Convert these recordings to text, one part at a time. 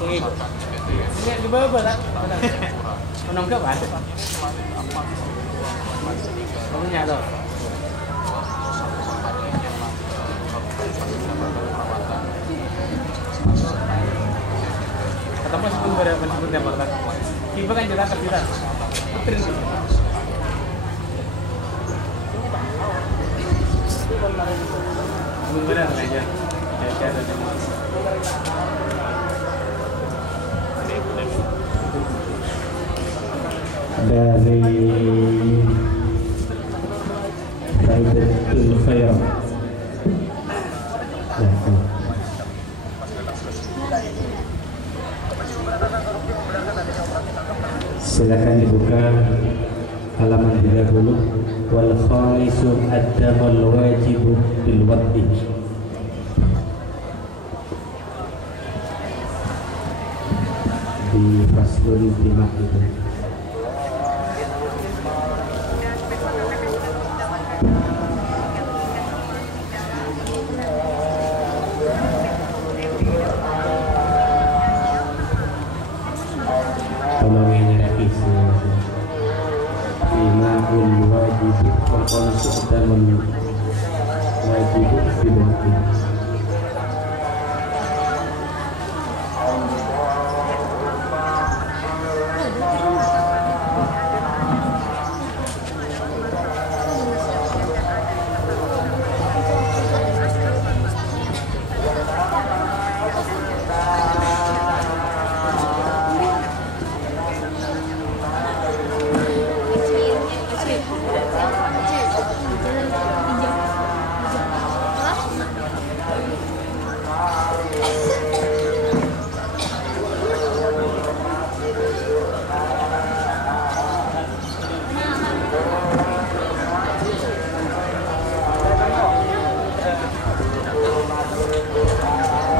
Pengikut. Ini di bawah lah. Menang ke mana? Punya tuh. Ketemu sebelum berapa pertama? Tiba kan jelas kita. Putri. Belum benar aja. Ya ada semua. Dari Raidatul Khair. Silakan dibuka halaman 30. Wal khalisu ad-damul wajibu bil wad'i. Di faslul dimah itu. Tolong ini revisi. Dima'ul wajib wal khalisu ad-damul wajibu bil wad'i.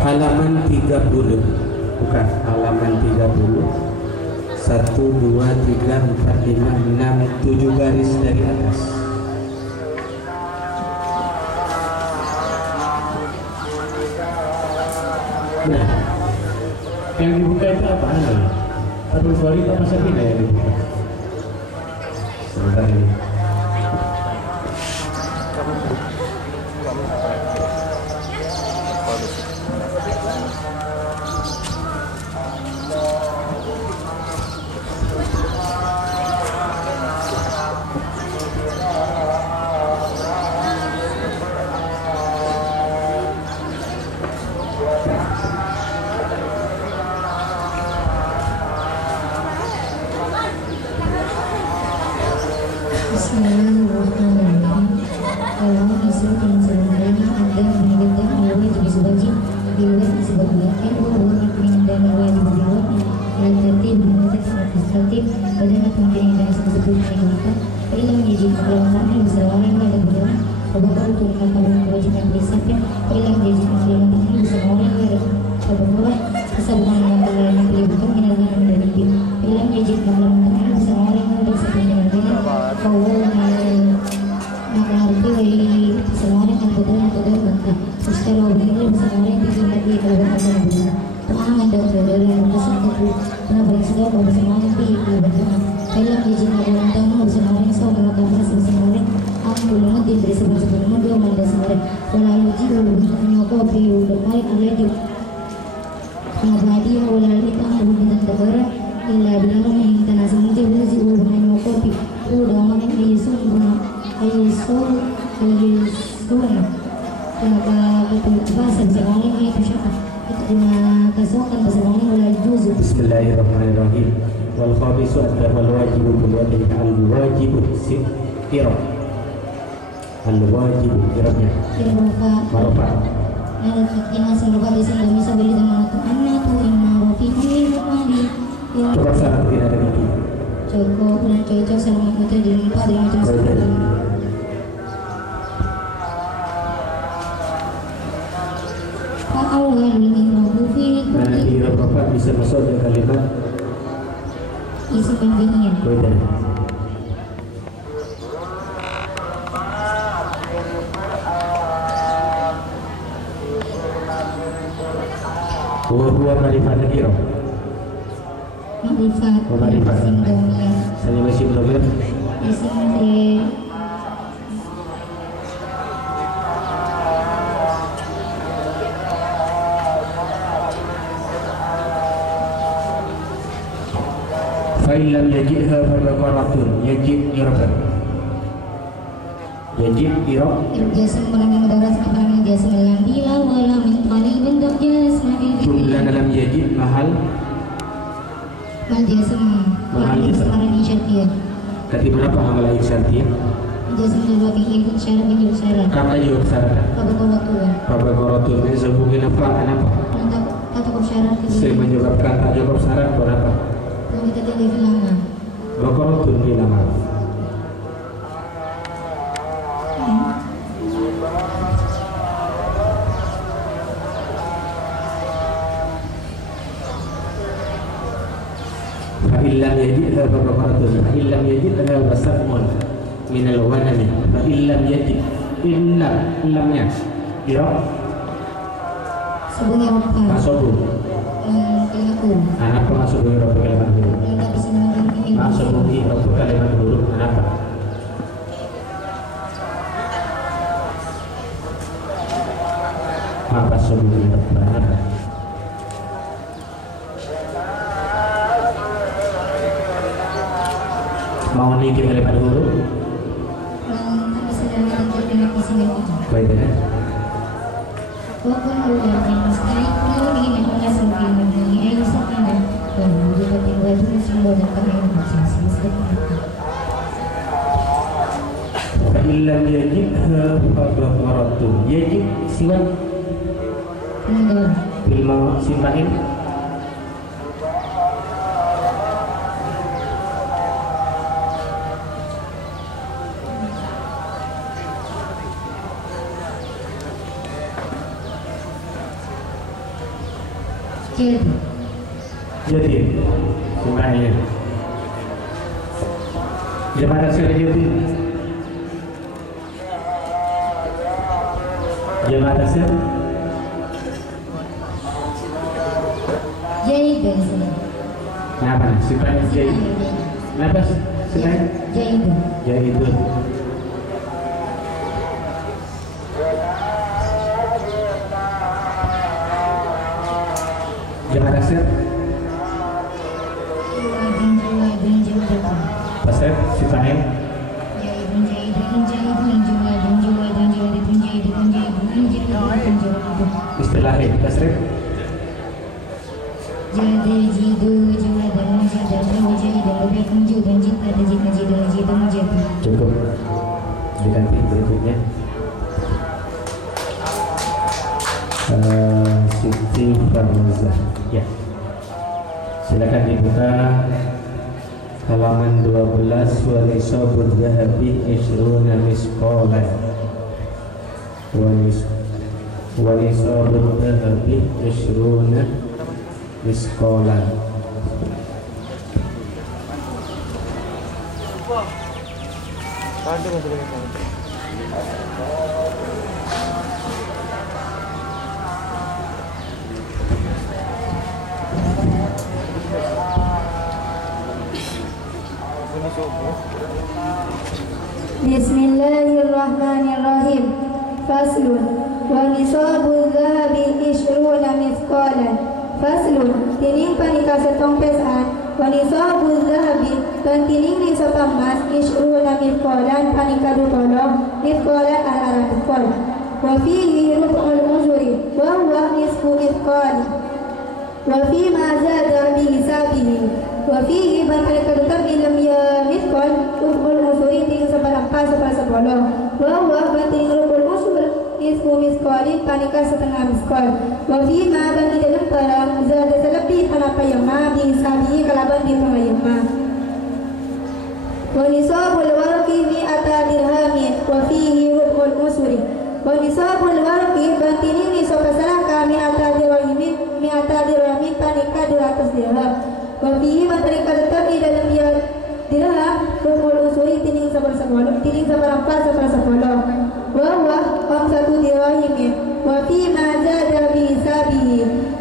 Halaman 30, bukan halaman 30. 1, 2, 3, 4, 5, 6, 7 garis dari atas. Nah, yang dibuka itu apa? Aduh, balik apa saja yang dibuka? Sebentar ini. Bismillahirrahmanirrahim. Allah Rasul dan Saudara Anda mengingatkan Allah wajib wajib dibuat sebagian Allah dan wajib dibuat dan tertib menurut administratif pada mungkin dan sebut mengingatkan ilam jadi kelemahan bersama ada bilang bahwa untuk melakukan kewajiban bersafir ilam jadi kelemahan bersama ada bahwa kesabaran yang terlalu melibatkan minalnya menjadi ilam jadi kelemahan bersama ada sebenarnya bahwa menghargai semuanya kan betul bantah secara begini semuanya diingat di dalam agama pengalaman dan saudara yang bersatu pernah bersedia bahwa semuanya bantah kalau izin dalam tamu semuanya sama melakukan semuanya aku belum diberi sebelum dua manda semuanya walau jika menyokong beliau berkali ada di mabadi walau kita belum negara illa bilang yang tanah semuanya berisi menyokong udah ngomongin Yesus Bismillahirrahmanirrahim. Wal khabisu ad-damul wajibu bil wad'i al wajibu sitira. Al wajibu kiranya. Marofa. Ina semoga bisa bisa beli dengan anak tu inna rofiqi mali. Coba saran tidak ada lagi. Cukup dan cocok selama kita di lupa dengan macam Nanti Bapak bisa masuk dengan kalimat isi pembimbingan. Huwa ma'rifat nakirah. Ma'rifat. Ma'rifat. Isim domir. Saya isim domir. Isim de. Fa'ilam yajidha farbaqaratun yajid irab. Yajid irab. Jasm malam mudarat kepada jasm lam bila wala min qalil bentuk jasm Jumlah dalam yajid mahal. mal jasm Mahal jasm. Sekarang isyartiyah. Kati berapa hamalah isyartiyah? Jasm dua ikut syarat menjadi syarat. Kata jawab syarat. Kabaqaratun. Farbaqaratun ini sehubungin apa? Kenapa? Kata syarat Saya menyebabkan tak jawab syarat berapa? yang kita jadi lama. Baqaratun bilang. Fa'illam yajidha farbaqaratun fa'illam yajidha wasabmun minal wanami fa'illam yajid illamnya irab Sebuah apa? masobu Kelaku. apa masobu irab kalimat huruf Yang tak bisa mengambil masobu irab kalimat huruf kenapa? Apa sobu irab kenapa? Mau nih kalimat huruf tak bisa mengambil dengan isim yang itu. baik ya. Walaupun Allah yang mustahil kalau ingin mengenai sebagai mengenai ayat sakina dan juga tinggal di simbol dan kami membaca seperti itu. Fa'illam yajidha farbaqaratun yajid siwan Tinggal bilma simpain jadi simpainnya jemaah taksir jadi jemaah taksir jadi biasa. kenapa simpain jadi kenapa simpain Jadi jadi itu jemaah taksir pasir simpain istilahnya tasrif jadi jidu jiwa dan mujid dan mujid dan lebih kunju dan jid ada jid majid dan jid dan mujid. cukup diganti berikutnya Siti Farmazah ya silakan dibuka halaman 12 wa nisabul dhahabi 20 misqalan wa nisabul dhahabi 20 misqalan Bismillahirrahmanirrahim. Faslun wa nisabul dhahabi 20 mithqalan. Faslun tining panika setong pesan wa nisabul dhahabi dan tining ni setong emas 20 mithqalan panika 20 mithqalan al-aran mithqal. Wa fihi rub'ul ujuri wa huwa nisfu mithqal. Wa fi ma zada bi hisabihi wa fihi panika tetap ilam ya mithqal rub'ul ujuri ting seperempat sepersepuluh wa huwa batin rub'ul ujur nisfu mithqalin panika setengah mithqal. Wa fi ma bagi dalam barang zada selebih apa yang ma bi hisabihi kalaban di pengayyama. Wa nisabul warqi mi'ata dirhamin wa fihi rub'ul ujuri wa nisabul warqi batini nisab salaka mi'ata dirhamin panika 200 dirham. Wa fihi panika tetap di dalam dia dirham rub'ul ujuri tining sepersepuluh tining seperempat sepersepuluh wa huwa 5 dirhamin wa fi ma zada bi hisabihi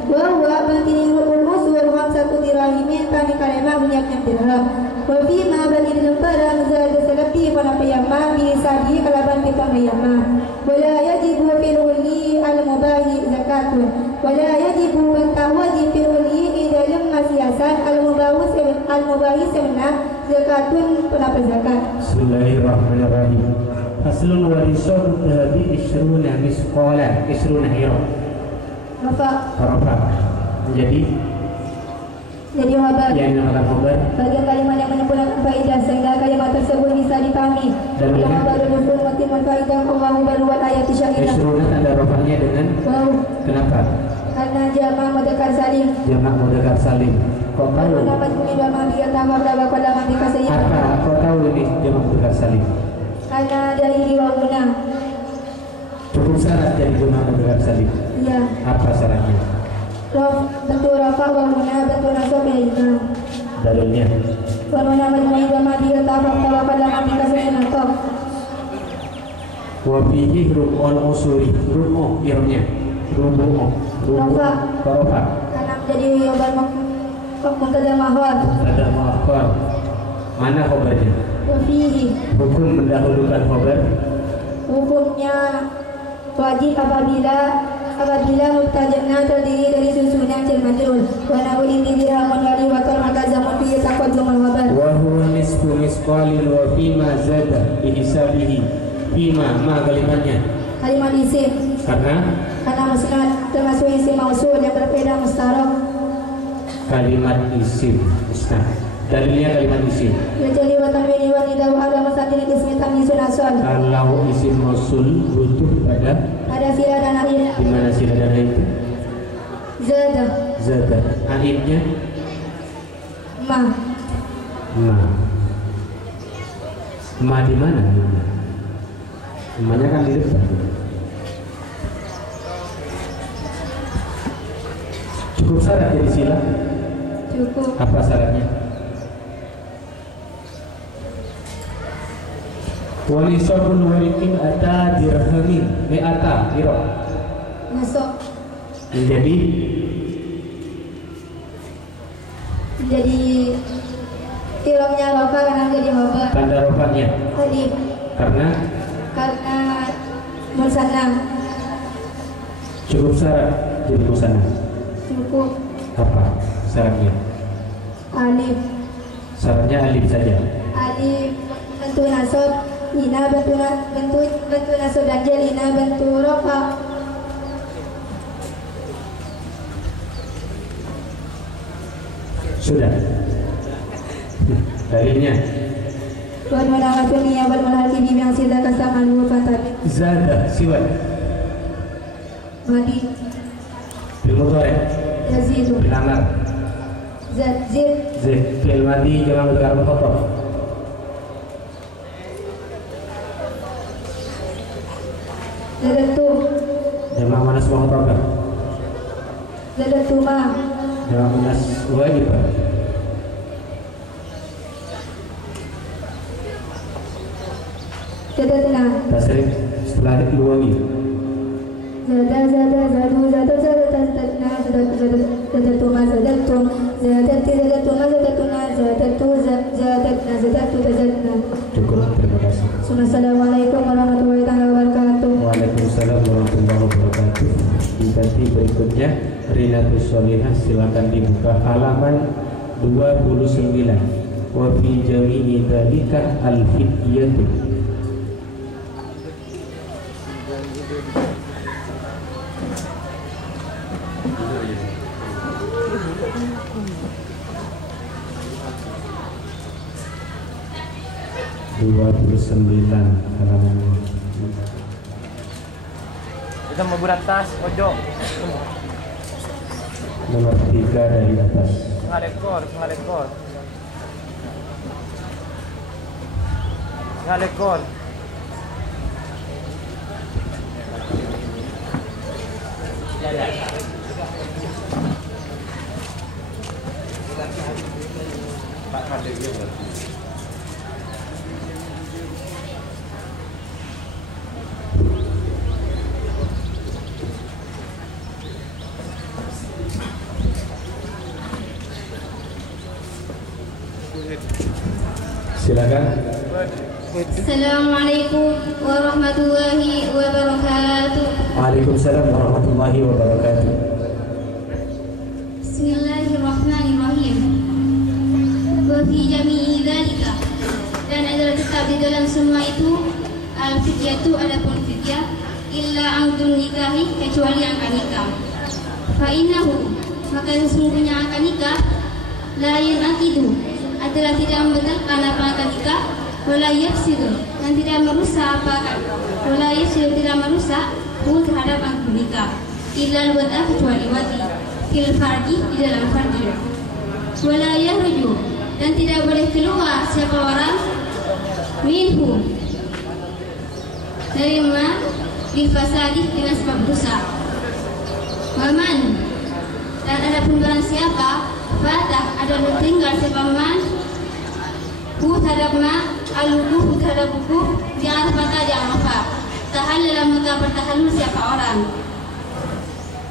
wa huwa bantini rukul usul hamsatu dirahimin kami kalemah minyak dirham wa fi ma bagi dalam barang zada salafi pada piyama bisa di kalaban kita piyama wala yajibu fil uli al mubahi zakatun wala yajibu bantah wajib fil uli dalam masiasan al mubahi sebenarnya zakatun pada zakat. Bismillahirrahmanirrahim. Faslun warisatu dhahabi isruna misqala isruna hira. Rafa menjadi khabar yang dinamakan khabar bagian kalimat yang menyempurnakan faidah sehingga kalimat tersebut bisa dipahami dan khabar rukun matimul faidah Allahu baru wal ayat syai'ah isruna tanda rafanya dengan kenapa? Karena jamak mudzakkar salim kok tahu? Apa kok tahu ini jamak mudzakkar salim? Karena dari wawuna. Cukup syarat jadi jamak mudzakkar salim. Iya. Apa syaratnya? Bentuk rafa wawuna, bentuk nasab ya imam. Dalilnya. Wawuna majmu'i jamak dia tafaq pada aplikasi nasab. Wa fihi rub'un usuri, rub'u irnya. Rafa. Karena menjadi obat mubtada mahwar. Mana khabarnya? Fihi. Hukum mendahulukan khabar. Hukumnya wajib apabila mubtada'nya terdiri dari susunan jar majrur wa nahu inti dirhamun wali wa maka zaman fi taqaddumul khabar wa huwa nisfu misqalin wa fima zada bi hisabihi fima ma kalimatnya kalimat isim karena musnad termasuk isim mausul yang berbeda mustarok kalimat isim musnad dalilnya kalimat isim ya jadi wa tanwini wa nida wa ada masakin ismi tamyisun asal kalau isim mausul butuh ada sila dan ain di mana sila dan ain itu zada ainnya ma di mana ma-nya kan di depan. Cukup syarat jadi sila? Cukup. Apa syaratnya? Walisabun warikin ata dirhamin me'ata kira masuk menjadi filmnya rofa karena jadi rofa tanda rofanya alif karena musanna cukup syarat jadi musanna cukup apa syaratnya alif syaratnya alif saja alif bentuk nasab ina bentuk nasab dan jel ina bentuk rofa sudah dalilnya buat menangkap dunia buat menangkap yang sida kasaman lupakan zada siwat madi bil mudhari yazidu bil amar zid fil madi jamak mudzakkar mukhatab zadatu jamak muannas mukhatab zadatu ma jamak muannas wajib zadatna tasrif setelah luwangi zadatu zadatna zadatu ma zadatum zadatna cukup terima kasih. Assalamualaikum warahmatullahi wabarakatuh. Waalaikumsalam warahmatullahi wabarakatuh. Nanti berikutnya Rinatus Sholihah silakan dibuka halaman 29. Wa fi jami'i dzalika al-fidyatu. Kita mau berat-tas pojok nomor 3 dari atas setengah lekor Pak Kadir juga. Silakan. Assalamualaikum warahmatullahi wabarakatuh. Waalaikumsalam warahmatullahi wabarakatuh. Bismillahirrahmanirrahim. Wa fi jami'i dzalika, dan adalah tetap di dalam semua itu al-fidyatu, adapun fidyah, illa amdun nikahi, kecuali akad nikah. Fa innahu, maka sesungguhnya akad nikah la yunaqidu, adalah tidak membatalkan apa akad nikah, wala yafsidu, dan tidak merusak apa wala yafsidu, tidak merusak terhadap akad nikah, illa al-wada, kecuali wati, fil farji, di dalam farji, wala yahruju, dan tidak boleh keluar siapa orang minhu, dari ma bil fasadi, dengan sebab rusak. Waman, dan adapun barang siapa fatah, ada tinggal siapa man hu terhadap ma al-wuquh, terhadap wuquh di Arafah, di Arafah, tahallal, maka bertahallul siapa orang.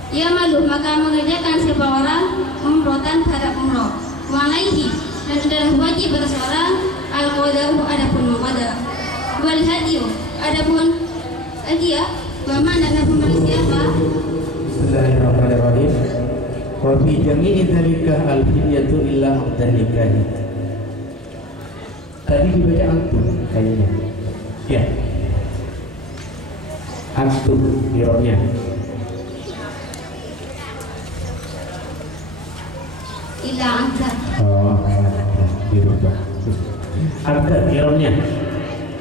Ya maluh, maka mengerjakan siapa orang umrotan terhadap umroh. Walaihi, dan adalah wajib atas orang al-qada'u, adapun qada'. Wal hadiyu, adapun hadiah. Waman, dan adapun barang siapa. Bismillahirrahmanirrahim. Wa fi jami'i dzalika al-fidyatu illa aqdan nikahi. Tadi dibaca antum kayaknya. Ya. Antum ironya. Illa anta. Oh, dirubah. Aqda ironya.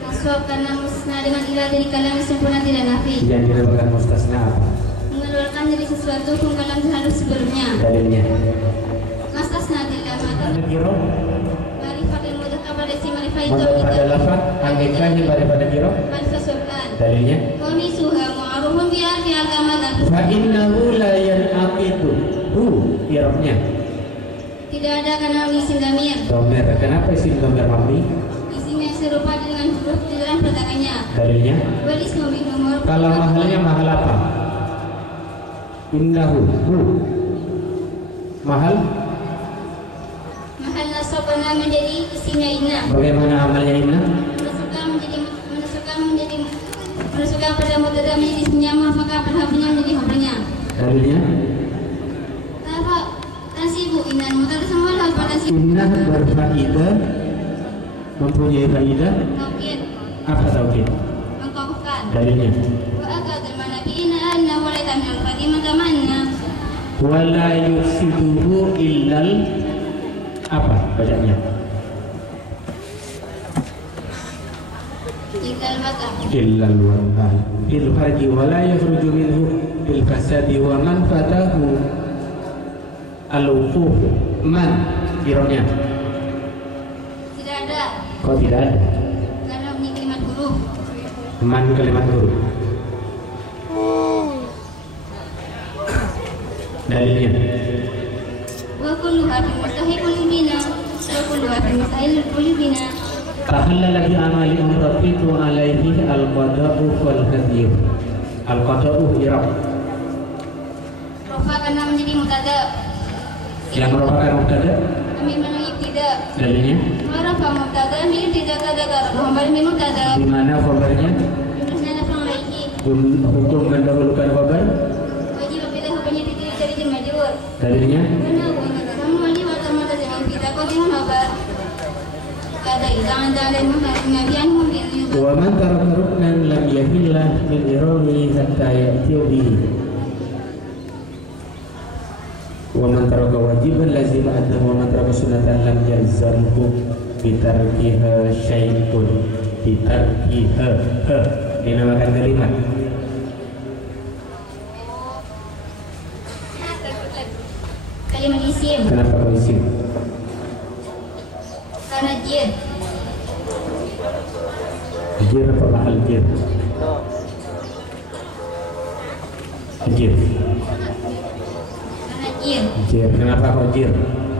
Aswab, karena musnah dengan ilah dari kalam sempurna, tidak nafi. Yang dinamakan mustasna apa? Mengeluarkan dari sesuatu hukum kalam terhadap sebelumnya. Dalilnya. Mastasna tidak mata. Kiro. Marifat dan mudah kepada si marifat itu. Maka pada lafaz angkanya pada kiro. Marifat sopan. Dalilnya. Kami suha mu'arufun biar fi agama dan. Fa innahu la yanaqidu. Ironya. Tidak ada karena isim damir. Domer. Kenapa isim domer mabni? Isim yang serupa dengan huruf di dalam perkataannya. Dalilnya. Walis mobil nomor. Kalau mahalnya mahal apa? Innahu. Mahal. Mahal nasabana menjadi isimnya inna. Bagaimana amalnya inna? Menusukkan pada mubtada menjadi isimnya, maka pada habernya menjadi habernya. Dalilnya. Apa? Tasibu inna mubtada semua lah pada tasibu. Inna berfaidah, mempunyai faidah. Taukid. Apa taukid? Mengkokohkan. Dalilnya. Wa akadul manabiina anna wa la tamnul qadima tamanna. Wala yufsiduhu illal apa bacanya? Illal mata. Illal wa'al fil farji wala yakhruju minhu bil fasadi wa man fatahu al-wuquh. Man ironya. Tidak ada. Kok tidak ada? Karena bunyi kalimat huruf. Man kalimat huruf. Dalilnya. Wa kullu harfin mustahilun bina. Wa kullu harfin mustahilun bina. Tahallala bi amali umratitu alaihi al-qada'u wal hadiyyu. Al-qada'u irab. Rofa karena menjadi mutada. Yang merupakan mubtada. Kami menangis tidak. Dalilnya. Rafa mutada min tidak ada khabar min mutada. Di mana khabarnya? Terusnya nafang lagi. Hukum mendahulukan khabar. Wajib bila hukumnya tidak jadi majrur. Dalilnya. Karena kamu wali waktu mata jangan kita kau dengan khabar. Ada jangan jalan mengabian mungkin. Wa man taraka ruknan lam yahillah min irawi hatta ya'tiya bihi. Wa man taraka wajiban lazim adda wa man taraka sunnatan lam yalzamhu bitarkiha syai'un. Bitarkiha dinamakan kalimat. Kalimat isim. Kenapa kau isim? Karena jir. Jir apa mahal jir? Jir. Karena jir. Jir. Kenapa kau jir?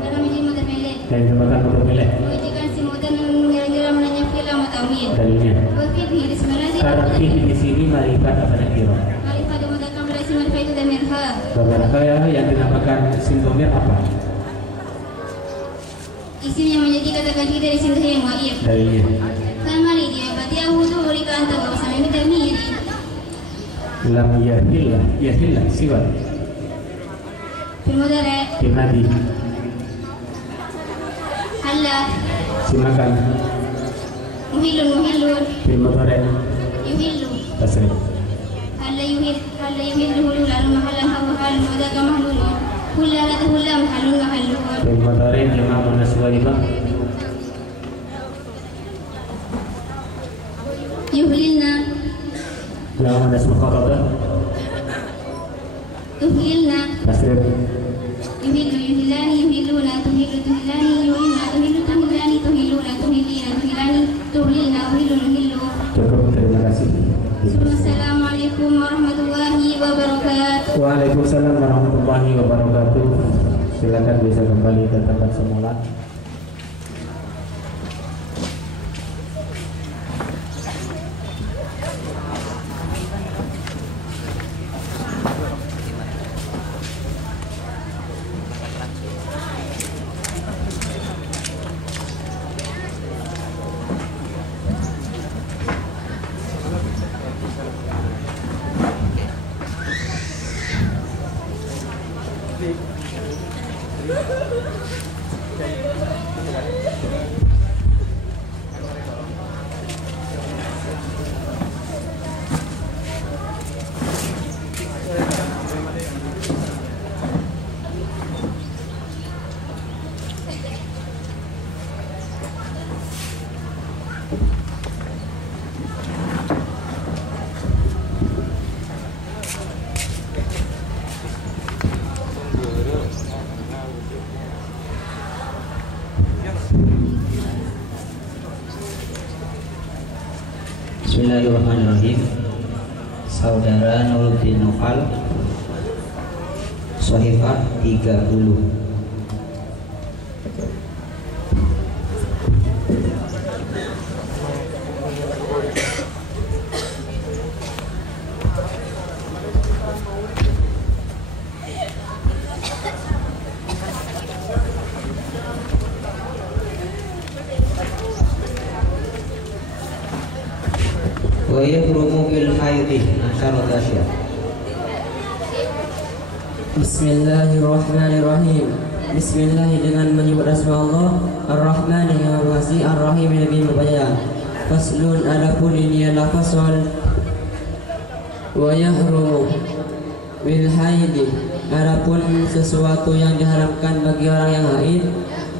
Karena menjadi mudah melek. Dan dinamakan mutamilah. Mengajikan si mudah mengira-gira menanya fi'il mutawil. Dalilnya. Wakil di bismillah. Tarkih di sini marifat apa nakira? Marifat dimudahkan pada si marifat itu dan mirha. Gambar kaya yang dinamakan sintomir apa? Isimnya menjadi kata-kata dari sini yang waif. Darinya. Kamali dia berarti aku tuh berikan tahu sama minta miri. Lam yahillah siwat. Filmudare. Timadi. Halla. Simakan. Muhilun. Filmudare. Yuhillu. Tasrif. Halla yuhillu hululan mahallan hawhal mudaka mahlulun. Hulla mahallun mahallun. Filmudare jama' muannas ghalibah. Yuhlilna. Jama' muannas mukhatabah. Tuhlilna. Tasrif. Yuhillu yuhillani yuhilluna tuhillu tuhillani yuhilluna tuhillu tuhillani tuhilluna tuhillina tuhillani tuhlilna uhillu nuhillu. Cukup, terima kasih. Assalamualaikum warahmatullahi wabarakatuh. Waalaikumsalam warahmatullahi wabarakatuh. Silakan bisa kembali ke tempat semula. Bismillahirrahmanirrahim. Saudara Nuruddin Nofal, Shahifah 30. Wa yahrumu bil haidih asyarat asya. Bismillahirrahmanirrahim. Bismillah dengan menyebut asma Allah Ar-Rahman yang Maha Pengasih, Ar-Rahim yang lebih berpenyayang. Faslun, adapun ini adalah fasal. Wa yahrumu bil haidih, adapun sesuatu yang diharamkan bagi orang yang haid.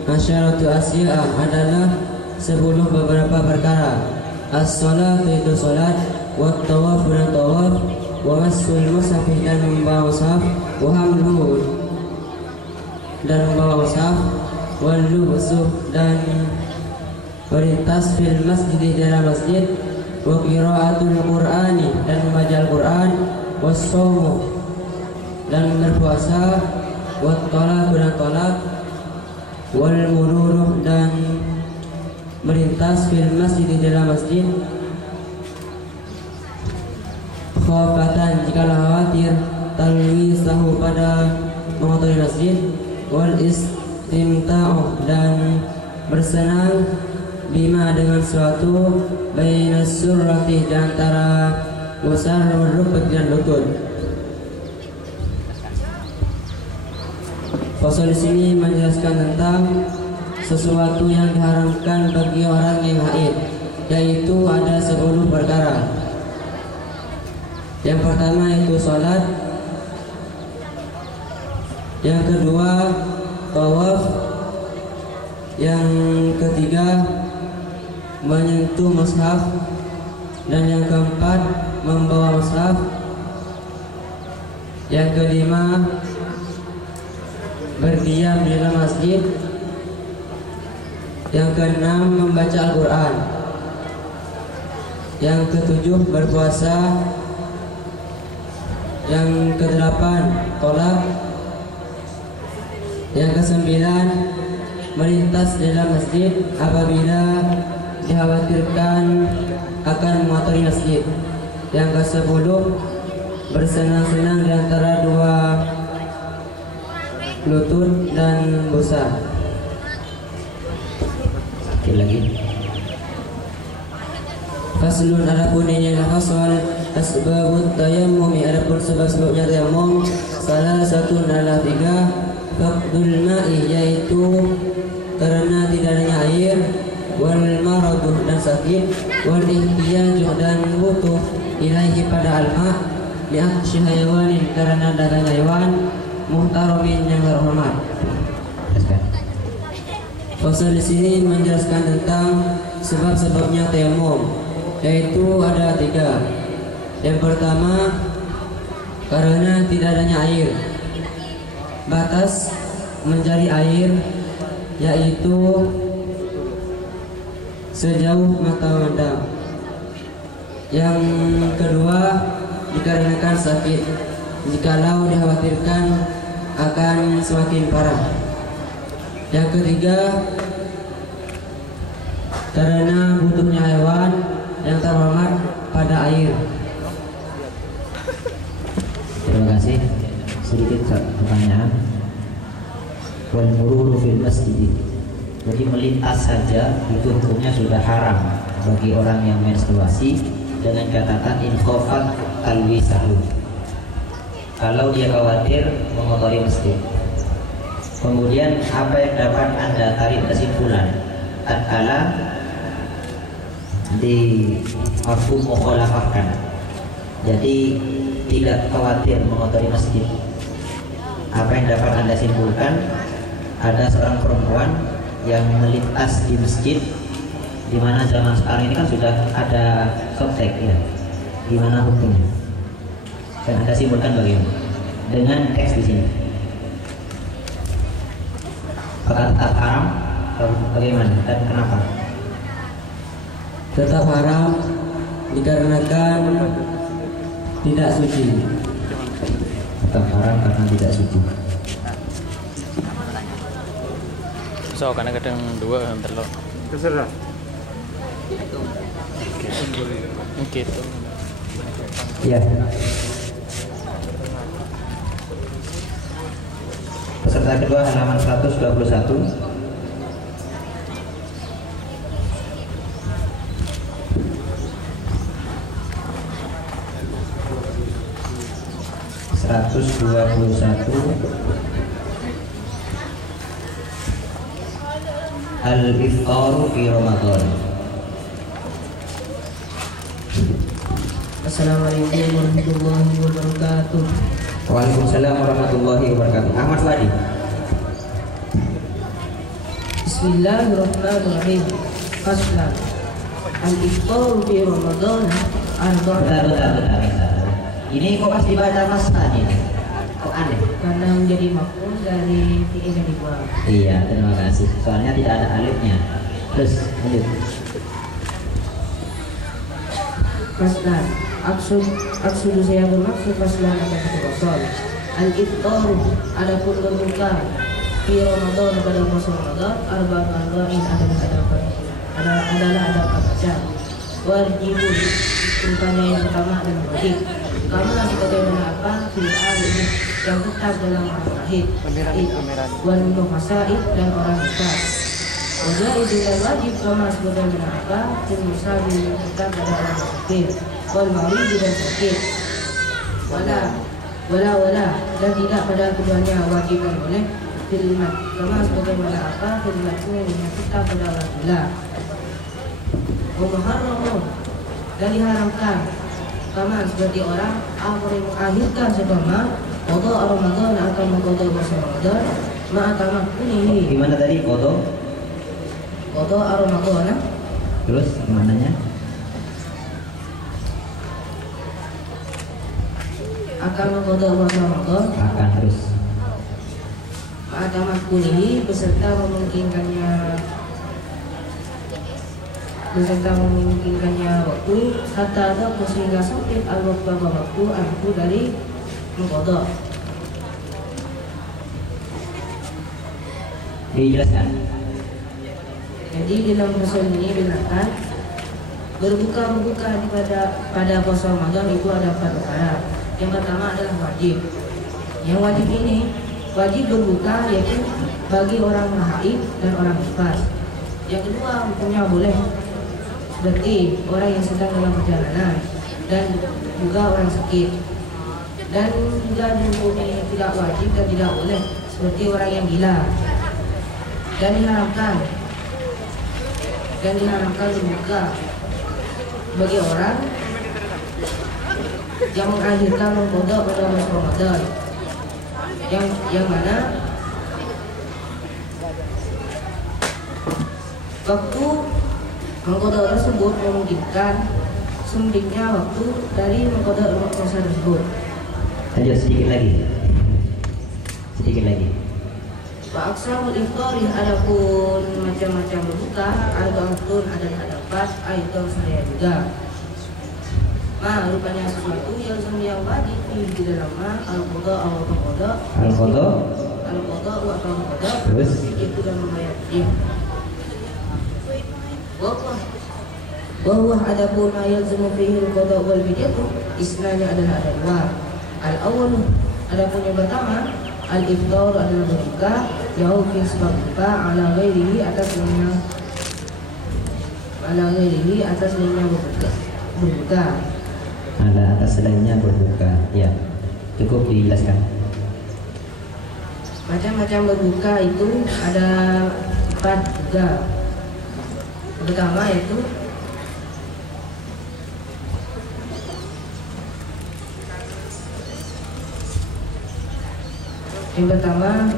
Asyaratu asya adalah 10 beberapa perkara. As-salatu itu salat, wa tawaf dan tawaf, wa masul mushaf dan membawa mushaf, wa hamluhu dan membawa mushaf, wa lubusu dan berintas fil masjid di dalam masjid, wa qiraatul qur'ani dan membaca Al-Quran, wa shaumu dan berpuasa, wa talaq dan talaq, wal mururuh dan melintas fil masjid di dalam masjid, khofatan jikalau khawatir, talwisahu pada mengotori masjid, wal istimta'u dan bersenang, bima dengan suatu, bainas surrati di antara musar rukbat dan lutut. Fasal di sini menjelaskan tentang sesuatu yang diharamkan bagi orang yang haid, yaitu ada 10 perkara. Yang pertama itu salat, yang kedua tawaf, yang ketiga menyentuh mushaf, dan yang keempat membawa mushaf, yang kelima berdiam di dalam masjid, yang keenam membaca Al-Quran, yang ketujuh berpuasa, yang kedelapan tolak, yang kesembilan melintas di dalam masjid apabila dikhawatirkan akan mengotori masjid, yang ke-10 bersenang-senang di antara dua lutut dan busa. lagi. Faslun adapun ini adalah fasal asbabut tayammum, adapun sebab-sebabnya tayammum. Salah satu adalah 3. Faqdul ma'i, yaitu karena tidak adanya air, wal maradu, dan sakit, wal ihtiyaju, dan butuh, ilaihi pada al-ma', li'akshi hayawanin, karena dagang hewan, muhtaramin, yang terhormat. Fasal di sini menjelaskan tentang sebab-sebabnya tayammum, yaitu ada 3. Yang pertama, karena tidak adanya air. Batas mencari air yaitu sejauh mata memandang. Yang kedua, dikarenakan sakit, jikalau dikhawatirkan akan semakin parah. Yang ketiga, karena butuhnya hewan yang terhormat pada air. Terima kasih. Sedikit pertanyaan. Wal mururu fil masjid. Jadi melintas saja itu hukumnya sudah haram bagi orang yang menstruasi dengan catatan infofat talwisahu. Kalau dia khawatir mengotori masjid. Kemudian apa yang dapat Anda tarik kesimpulan tatkala di mafhum mukhalafahkan, jadi tidak khawatir mengotori masjid? Apa yang dapat Anda simpulkan? Ada seorang perempuan yang melintas di masjid, di mana zaman sekarang ini kan sudah ada softtek ya. Gimana hukumnya? Dan Anda simpulkan bagaimana dengan teks di sini? Apakah tetap haram? Bagaimana dan kenapa? Tetap haram dikarenakan tidak suci. Tetap haram karena tidak suci. So karena kadang 2 terlalu. Terserah. Gitu. Iya. Peserta kedua halaman 121. Al-iftaru fi Ramadan. Assalamualaikum warahmatullahi wabarakatuh. Waalaikumsalam warahmatullahi wabarakatuh. Ahmad Wadi. Bismillahirrahmanirrahim. Faslan al-iftaru fi Ramadan Bentar. Ini kok pas dibaca Mas tadi? Kok aneh? karena menjadi maf'ul dari fi'il yang dibuang. Iya, terima kasih. Soalnya tidak ada alifnya. Terus lanjut. Faslan aksudu saya bermaksud faslan akan satu kosong. Al-iftaru adapun berbuka fi Ramadan pada puasa Ramadan arba'in adalah ada baca. Wajibun rupanya yang pertama dan wajib. Karena sebagaimana apa fi'al ini yang tetap dalam al-wahid wal muhasaid dan orang nikah. Wajib dan wajib sama sebagaimana apa fil musabi tetap pada orang sakit wal marid dan sakit. Wala dan tidak pada keduanya wajib dan boleh filmat sama sebagaimana apa filmatnya yang tetap pada orang gila. Muharramun dan diharamkan kama seperti orang mengakhirkan sebama qada Ramadan akan mengqada puasa Ramadan ma'atamak ini. Gimana tadi qada Ramadan? Terus mananya? Akan mengqada puasa Ramadan Akan terus. ma'atamak ini beserta memungkinkannya waktu hatta ada sehingga sampai waktu aku dari mengkodok. Dijelaskan. Jadi dalam pasal ini dibenarkan berbuka pada puasa Ramadan itu ada 4 perkara. Yang pertama adalah wajib. Yang wajib ini wajib berbuka yaitu bagi orang haid dan orang nifas. Yang kedua hukumnya boleh, seperti orang yang sedang dalam perjalanan dan juga orang sakit, dan juga dihukumi tidak wajib dan tidak boleh, seperti orang yang gila, dan diharamkan berbuka bagi orang yang mengakhirkan mengkodok pada bulan Ramadan, yang mana waktu mengkodok tersebut memungkinkan sempitnya waktu dari mengkodok puasa tersebut. Lanjut sedikit lagi. Wa aqsamul ifthari, adapun macam-macam berbuka, ada 4 ayat saya juga. Rupanya sesuatu yang wajib di dalamnya al-qada terus itu dan membayar fidyah. Bahwa adapun ayat fihi al-qada wal fidyah, istilahnya adalah ada 2. Al-awwal, adapun yang pertama, al-iftar adalah berbuka, yaufi sebab buka, ala ghairihi atas lainnya berbuka. Ada atas lainnya berbuka. Ya, cukup dijelaskan. Macam-macam berbuka itu ada 4 juga. Pertama yaitu yang pertama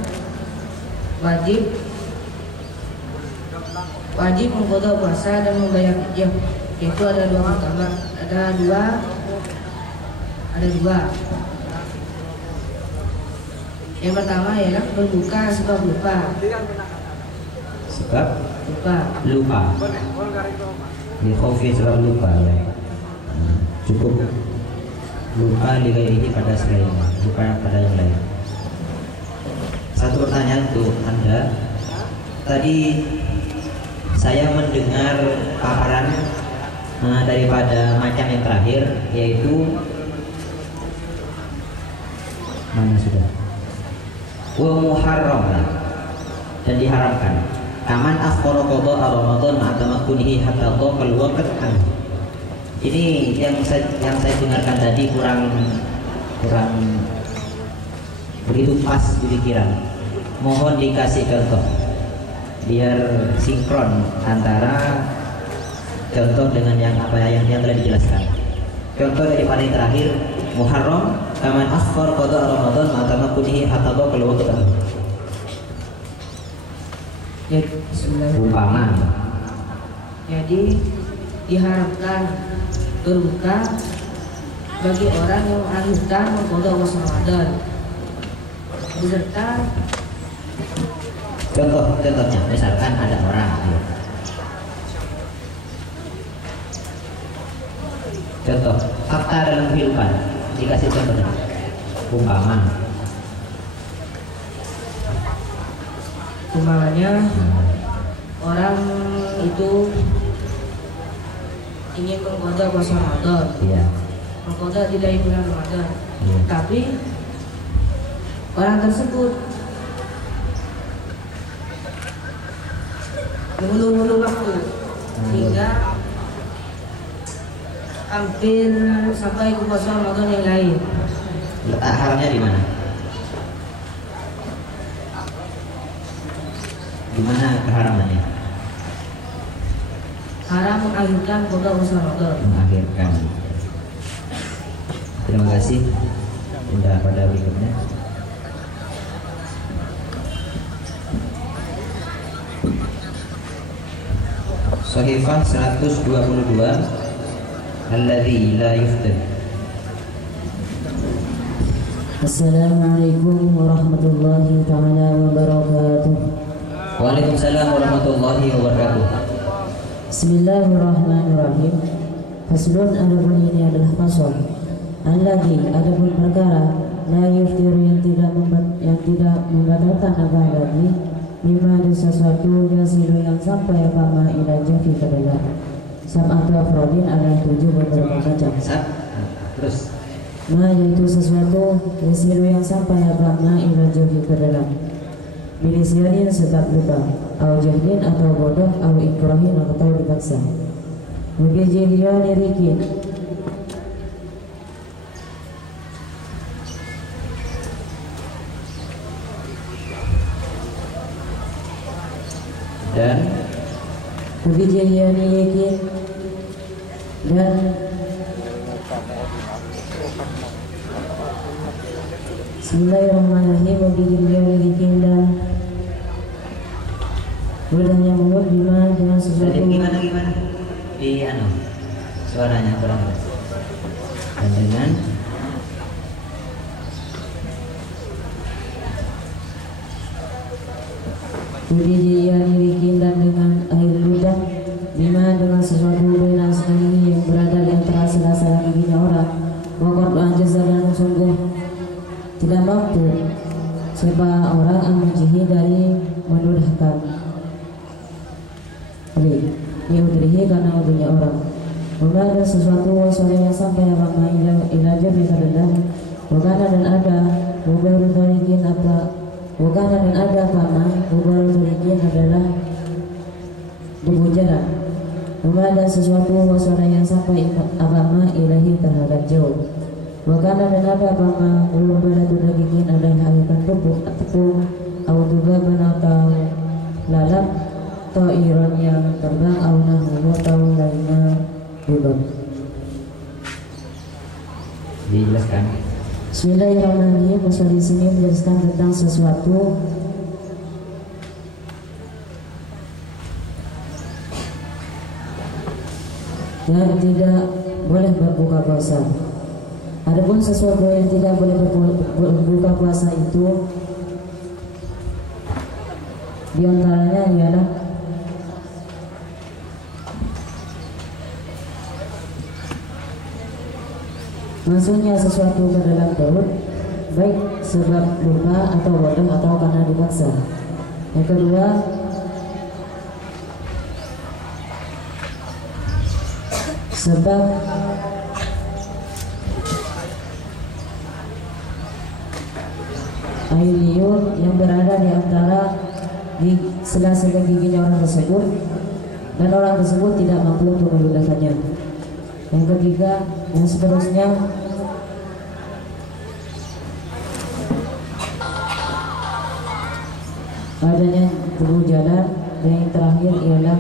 wajib mengqada puasa dan membayar fidyah. Yaitu ada 2 pertama, ada dua. Yang pertama ialah berbuka sebab lupa. Di khaufi sebab lupa ya. Cukup lupa ini pada selainnya, lupa pada yang lain. Satu pertanyaan untuk Anda. Tadi saya mendengar paparan daripada macam yang terakhir, yaitu mana sudah? Wa muharram, dan diharamkan. Kaman akhara qada Ramadan ma'tamakunihi hatta taqal waqt an. Ini yang saya dengarkan tadi kurang begitu pas di pikiran. Mohon dikasih contoh biar sinkron antara contoh dengan yang telah dijelaskan. Contoh daripada yang terakhir, Muharram kaman akhar qada Ramadan ma'tamakunihi hatta taqal waqt an. Ya, umpama. Jadi diharapkan berbuka bagi orang yang mengakhirkan mengqada puasa Ramadan beserta contohnya misalkan ada orang contoh fakta dalam kehidupan dikasih contohnya umpamanya orang itu ingin mengqada puasa Ramadan, mengqada tidak di bulan Ramadan, tapi orang tersebut mengulur-ulur waktu hingga hampir sampai ke puasa Ramadan yang lain. Letak haramnya di mana? Di mana keharamannya? Haram mengakhirkan qada puasa Ramadan. Mengakhirkan. Terima kasih. Sudah pada berikutnya. Sahifah 122 Alladzi la yuftir. Assalamualaikum warahmatullahi ta'ala wabarakatuh. Waalaikumsalam warahmatullahi wabarakatuh. Bismillahirrahmanirrahim. Faslun, adapun ini adalah fasal. Alladzi, adapun perkara la yuftir yang tidak membatalkan apa lagi. Mimma ada sesuatu yasilu yang sampai kama ila jafi kedalam. Sab'atu afrodin ada 7 beberapa macam. Terus Ma yaitu sesuatu yasilu yang sampai kama ila jafi kedalam. binisyanin sebab lupa, au jahlin atau bodoh, au ikrahin atau dipaksa. Mubijihiyani rikin, dan mubijihiyani yakin, dan Bismillahirrahmanirrahim. Mubijihiyani rikin, dan mudahnya mulut bima dengan sesuatu. Gimana di suaranya kurang dan dengan Mubijihiyani rikin, dan dengan air ludah bima dengan sesuatu benar sekali yang berada di antara sela-sela giginya orang. Waktu anjazah dan sungguh tidak mampu siapa orang amujihi dari menudahkan diudrihi karena udahnya orang. Bukan ada sesuatu wasoleh yang sampai ramai ilajar bisa rendah. Bukan dan ada bukan tarikin apa. Bukan dan ada karena bukan tarikin adalah debu jalan. Bukan ada sesuatu wasoleh yang sampai agama ilahi terhadap jauh. Bukan dan ada karena belum berada dagingin adalah hakikat tepung juga atau lalap ta'iran yang terbang aunahu atau lainnya bebab. dijelaskan. Bismillahirrahmanirrahim. Pasal di sini menjelaskan tentang sesuatu yang tidak boleh berbuka puasa. Adapun sesuatu yang tidak boleh berbuka puasa itu diantaranya ialah masuknya sesuatu ke dalam perut, baik sebab lupa atau bodoh atau karena dipaksa. Yang kedua, sebab air liur yang berada di antara di sela-sela giginya orang tersebut dan orang tersebut tidak mampu untuk menggunakannya. Yang ketiga, yang seterusnya adanya tubuh jalan, dan yang terakhir ialah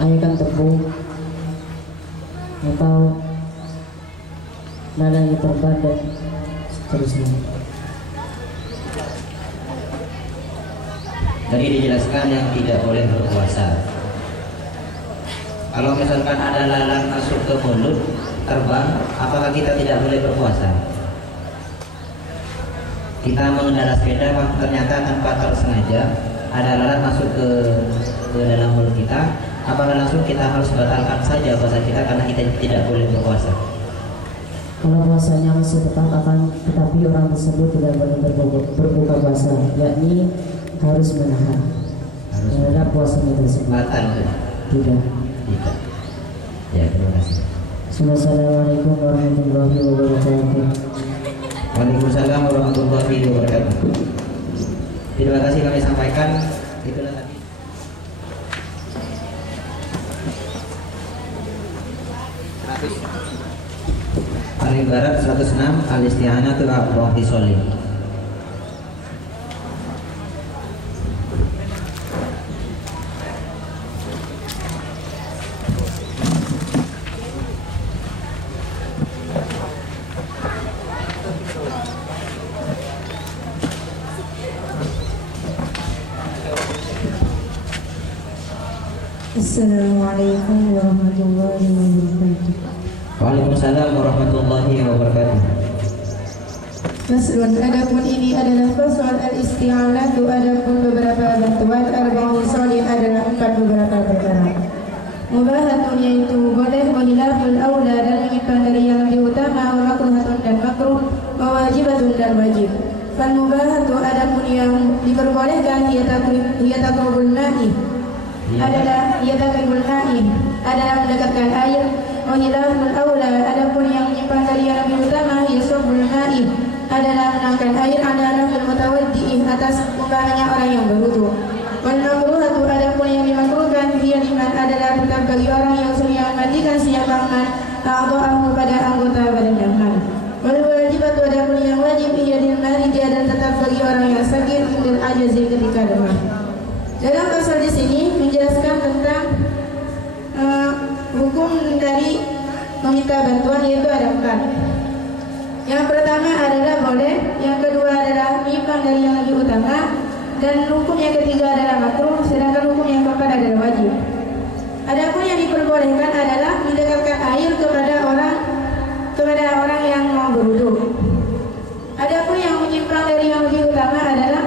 ayakan tepung atau nadanya terbang dan seterusnya. Tadi dijelaskan yang tidak boleh berpuasa. Kalau misalkan ada lalat masuk ke mulut terbang, apakah kita tidak boleh berpuasa? Kita mengendarai sepeda, ternyata tanpa tersengaja ada lalat masuk ke dalam mulut kita, apakah langsung kita harus batalkan saja puasa kita karena kita tidak boleh berpuasa? Kalau puasanya masih tetap akan, tetapi orang tersebut tidak boleh berbuka puasa, yakni harus menahan terhadap puasanya tersebut. Batal tidak. Tidak. Ya, terima kasih. Assalamualaikum warahmatullahi wabarakatuh. Waalaikumsalam warahmatullahi wabarakatuh. Terima kasih kami sampaikan. Itulah tadi. Paling barat 106 al-isti'anatul abrohi solim. Assalamualaikum warahmatullahi wabarakatuh. Waalaikumsalam warahmatullahi wabarakatuh. Faslun, adapun ini adalah fasal al-isti'anatu, adapun beberapa bantuan. Arba'un sholin adalah 4 beberapa perkara. Mubahatun yaitu boleh, wahilaful aula dan menyimpang dari yang lebih utama, wa makruhatun dan makruh, wa wajibatun dan wajib. Fal mubahatu adapun yang diperbolehkan hiya taqrubul ma'i adalah adalah mendekatkan air. Wahilaful aula adapun yang menyimpang dari yang lebih utama, hiya surbul ma'i adalah menangkan air adalah bermutawaddi atas umpamanya orang yang berwudu. Wal makruhatu adapun yang dimakruhkan dia liman adalah tetap bagi orang yang sudah memandikan siapa man a'dha'ahu pada anggota badannya man. Wal wajibatu adapun yang wajib ia dimari dia dan tetap bagi orang yang sakit dan ajazi ketika demam. Dalam pasal di sini menjelaskan tentang hukum dari meminta bantuan, yaitu ada 4. Yang pertama adalah boleh, yang kedua adalah menyimpang dari yang lebih utama, dan hukum yang ketiga adalah makruh, sedangkan hukum yang keempat adalah wajib. Adapun yang diperbolehkan adalah mendekatkan air kepada orang yang mau berwudu. Adapun yang menyimpang dari yang lebih utama adalah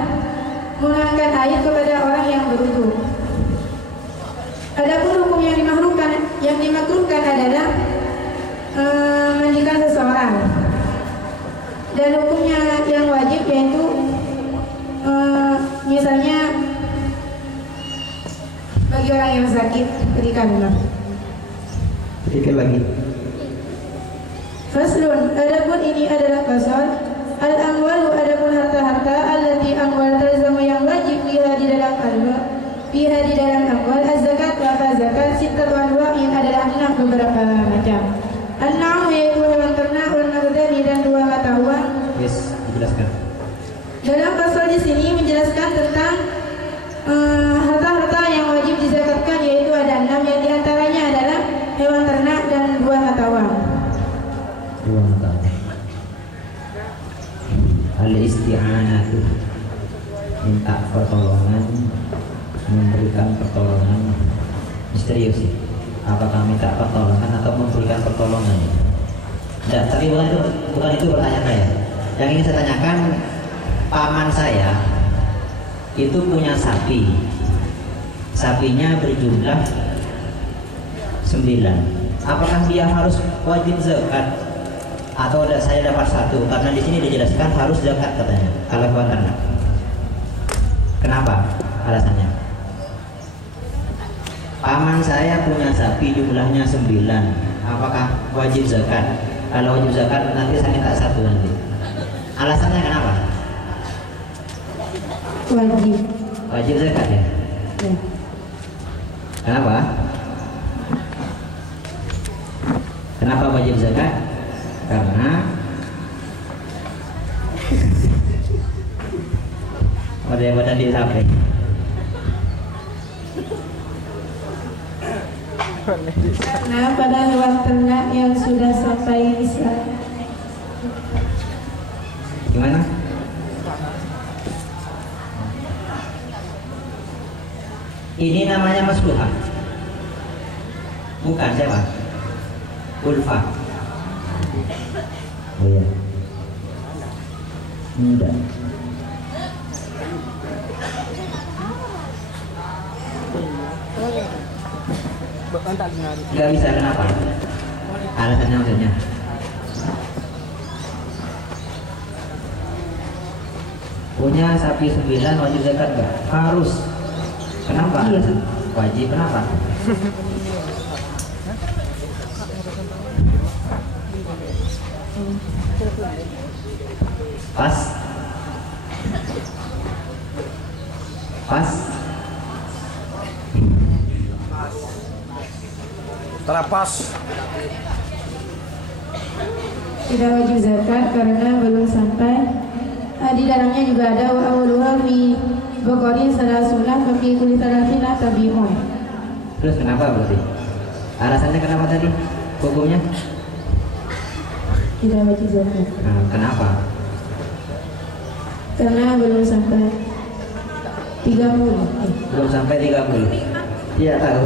mengangkat air kepada orang yang berwudu. Adapun hukum yang dimakruhkan adalah mandikan seseorang. Dan hukumnya yang wajib yaitu misalnya bagi orang yang sakit ketika demam. Sedikit lagi. Faslun, adapun ini adalah fasal. Al-amwalu adapun harta-harta allati amwal talzamu yang wajib biha di dalam amwal az-zakat wa zakat sittatu anwa'in adalah 6 beberapa macam. An-na'u yaitu hewan ternak, wal maghdani dan 2 mata uang. Yes, dijelaskan. Dalam pasal di sini menjelaskan tentang harta-harta yang wajib dizakatkan, yaitu ada 6 yang diantaranya adalah hewan ternak dan 2 mata uang. 2 mata uang. Al-isti'anatu, minta pertolongan, memberikan pertolongan. Misterius sih. Apakah minta pertolongan atau memberikan pertolongan? Tidak, tapi bukan itu pertanyaan saya. Yang ingin saya tanyakan, paman saya itu punya sapi. Sapinya berjumlah 9. Apakah dia harus wajib zakat? Atau saya dapat 1? Karena di sini dijelaskan harus zakat katanya kalau hewan ternak. Kenapa? Alasannya? Paman saya punya sapi jumlahnya 9. Apakah wajib zakat? Kalau wajib zakat nanti saya minta 1 nanti. Alasannya kenapa? Wajib. Wajib zakat ya? Ya. Kenapa? Kenapa wajib zakat? Karena ada yang pada di sapi. Karena pada hewan ternak yang sudah sampai bisa. Gimana? Ini namanya masluhah. Bukan siapa? Ulfa. Oh ya. Enggak. Enggak bisa, kenapa? Alasannya maksudnya? Punya sapi 9 wajib zakat enggak? Harus. Kenapa? Wajib, kenapa? Pas. Terapas. Tidak wajib zakat karena belum sampai. Di dalamnya juga ada wa awwaluha fi baqarin salasuna wa fi kulli salasina tabi'un. Terus kenapa berarti? Alasannya kenapa tadi? Hukumnya? Tidak wajib zakat. Nah, kenapa? Karena belum sampai 30. Belum sampai 30. Tidak tahu.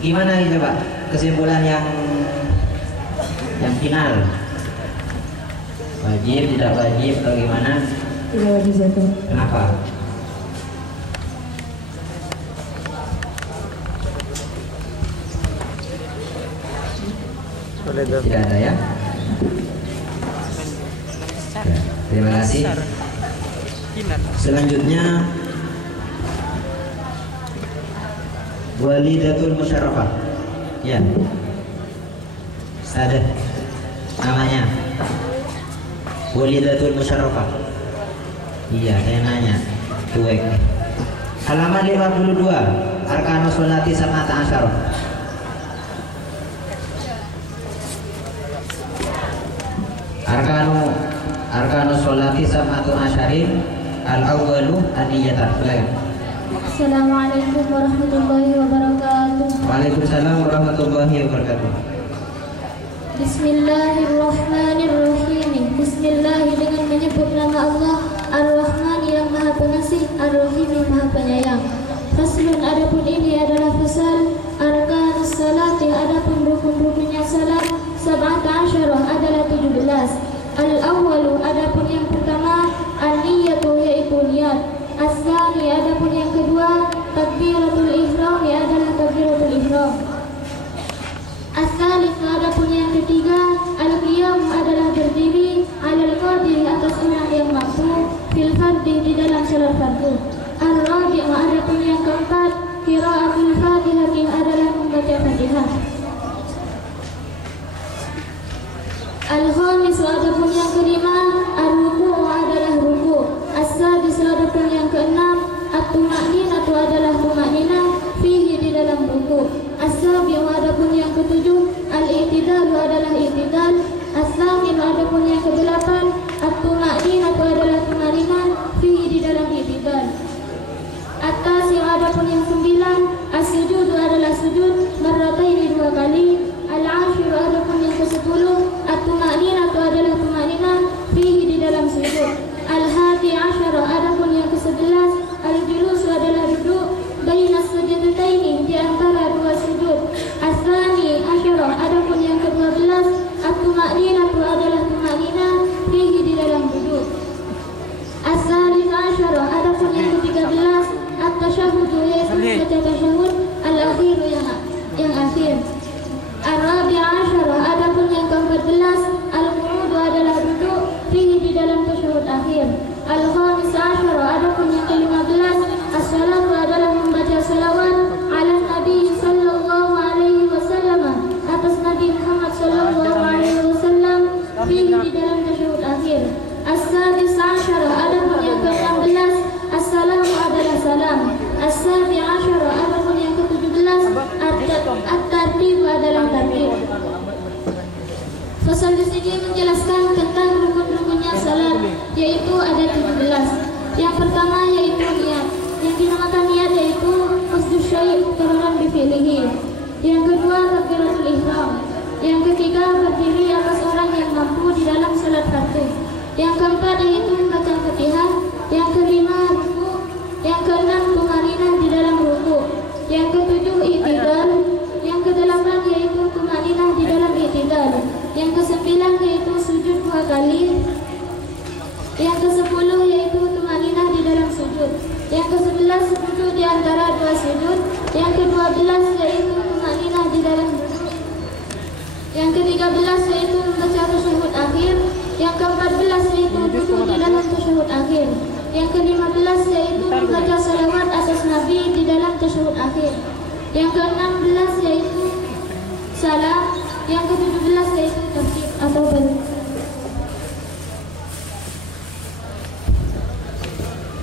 Gimana ini Pak? Kesimpulan yang final. Wajib, tidak wajib, atau gimana? Tidak wajib zakat. Kenapa? Tidak ada ya? Terima kasih. Selanjutnya walidatul musyarrafah. Ya. Ada namanya. Walidatul musyarrafah. Iya, saya nanya. Cuek. Halaman 52. Arkanus sholati sab'ata asyarah. Arkanus sholati sab'atu asyarin. Al-awwalu an-niyyah. Assalamualaikum warahmatullahi wabarakatuh. Waalaikumsalam warahmatullahi wabarakatuh. Bismillahirrahmanirrahim. Bismillah dengan menyebut nama Allah Ar-Rahman yang Maha Pengasih, Ar-Rahim yang Maha Penyayang. Faslun, adapun ini adalah fasal. Arkanus salati, adapun rukun-rukunnya salat. Sab'ata asyarah adalah 17. Al-awwalu, adapun yang pertama. An-niyyatu, yaitu niat. As-tsani, adapun yang kedua. Takbiratul ihram, adalah takbiratul ihram. As-tsalits, adapun yang ketiga. Al-qiyam, adalah berdiri. Al-qadir, atas orang yang mampu. Fil fardhi, di dalam salat fardu. Ar-rabi', adapun yang keempat. Qiraatul fatihah, adalah membaca Fatihah. Al-khamis, adapun yang kelima. Ar-ruku', adalah ruku'. As-sadis, adapun yang keenam. At-tuma'ninatu, adalah tuma'ninah. Fihi, di dalam ruku'. As-sabi'u, adapun yang ketujuh. Al-i'tidalu, adalah i'tidal. As-saminu, adapun yang kedelapan. At-tuma'ninatu, adalah tuma'ninah. Fihi, di dalam i'tidal. At-tasi'u, adapun yang sembilan. As-sujudu, adalah sujud. Marrataini, 2 kali. Al-ashiru, adapun yang ke-10. At-tuma'ninatu, adalah tuma'ninah. Fihi, di dalam sujud. Al-hadi asyara, adapun yang ke-11. Al-julusu, adalah duduk. Bainas sajdataini, di antara 2 sujud. As-tsani asyara, adapun yang ke-12. At-tuma'ninatu, adalah tuma'ninah. Fihi, di dalam duduk. As-tsalits asyara, adapun yang ke-13. At-tasyahhudu, yaitu membaca tasyahud. Al-akhiru, yang akhir. Ar-rabi' asyara, adapun yang ke-14. Al-qu'udu, adalah duduk. Fihi, di dalam tasyahud akhir. Al-khamis asyara, adapun yang ke-15. As-salatu, adalah membaca salawat ala Nabi sallallahu alaihi wasallam, atas Nabi Muhammad sallallahu alaihi wasallam. Fihi, di dalam tasyahud akhir. As-sadis asyara, adapun yang ke-16. Assalamu, adalah salam. As-sabi' asyara, adapun yang ke-17. At-tartib, adalah tartib. Fasal di sini menjelaskan tentang rukun-rukunnya salat, yaitu ada 17. Yang pertama yaitu niat. Yang dinamakan niat yaitu qasdus syai' muqarraran bi fi'lihi. Yang kedua takbiratul ihram. Yang ketiga berdiri atas orang yang mampu di dalam salat fardu. Yang keempat yaitu membaca Fatihah. Yang kelima ruku'. Yang keenam tumaninah di dalam ruku'. Yang ketujuh i'tidal. Yang kedelapan yaitu tumaninah di dalam i'tidal. Yang ke-9 yaitu sujud 2 kali. Yang ke-10 yaitu tumaninah di dalam sujud. Yang ke-11 sujud di antara 2 sujud. Yang ke-12 yaitu tumaninah di dalam sujud. Yang ke-13 yaitu membaca tasyahud akhir. Yang ke-14 yaitu duduk di dalam tasyahud akhir. Yang ke-15 yaitu membaca salawat atas Nabi di dalam tasyahud akhir. Yang ke-16 yaitu salam. Yang ke-17 yaitu tartib atau balik.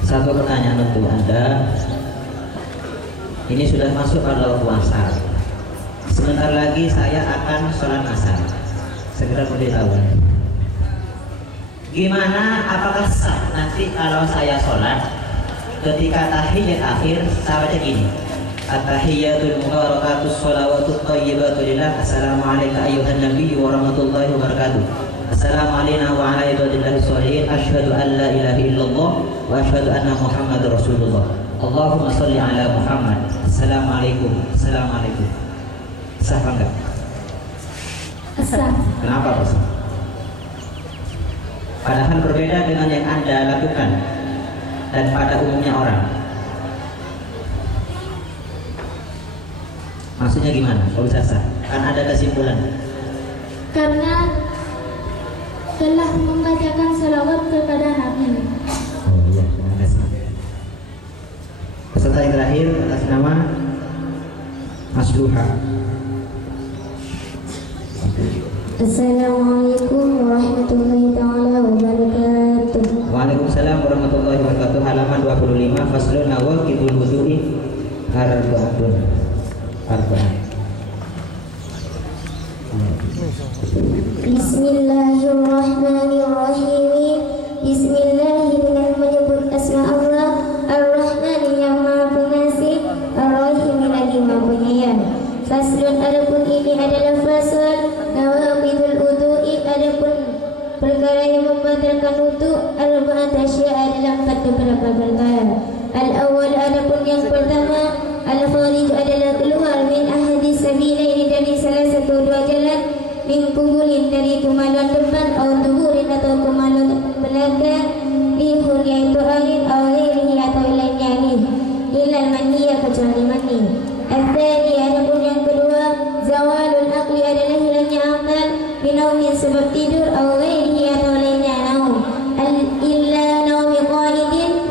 Satu pertanyaan untuk Anda. Ini sudah masuk pada waktu asar. Sebentar lagi saya akan sholat asar. Segera beritahu. Gimana? Apakah sah nanti kalau saya sholat ketika tahiyat akhir saya baca gini? At-tahiyyatul mubarakatus sholawatut thayyibatu lillah. Assalamualaikum ayyuhan nabiyyu wa rahmatullahi wa barakatuh. Assalamualaikum wa ala ibadillahi sholihin. Asyhadu an la ilaha illallah wa asyhadu anna Muhammadar Rasulullah. Allahumma sholli ala Muhammad. Assalamualaikum. Assalamualaikum. Sah apa enggak? Sah. Kenapa Pak? Padahal berbeda dengan yang Anda lakukan dan pada umumnya orang. Maksudnya gimana? Kalau bisa sah? Kan ada kesimpulan. Karena telah membacakan salawat kepada Nabi. Oh iya, terima kasih. Peserta yang terakhir atas nama Mas Duha. Assalamualaikum warahmatullahi taala wabarakatuh. Waalaikumsalam warahmatullahi wabarakatuh. Halaman 25 faslun nawaqidul wudu'i arba'atun. Bismillahirrahmanirrahim. Bismillah dengan menyebut asma Allah Ar-Rahman yang Maha Pengasih, Ar-Rahim lagi Maha Penyayang. Faslun, adapun ini adalah fasal nawaqidul wudu'i, adapun perkara yang membatalkan wudu. Arba'at asya' adalah 4 beberapa perkara. Al-awwal, adapun yang pertama, al-kharij adalah keluar min ahadi sabilaini dari salah satu dua jalan, min kubulin dari kemaluan depan, atau duburin atau kemaluan belakang, lihun yaitu angin, atau ghairihi atau lainnya angin, ilal maniyah kecuali mani. Al-thani, adapun yang kedua, zawalul aqli adalah hilangnya akal, binaumin sebab tidur, atau ghairihi atau lainnya naum, illa naumi qa'idin,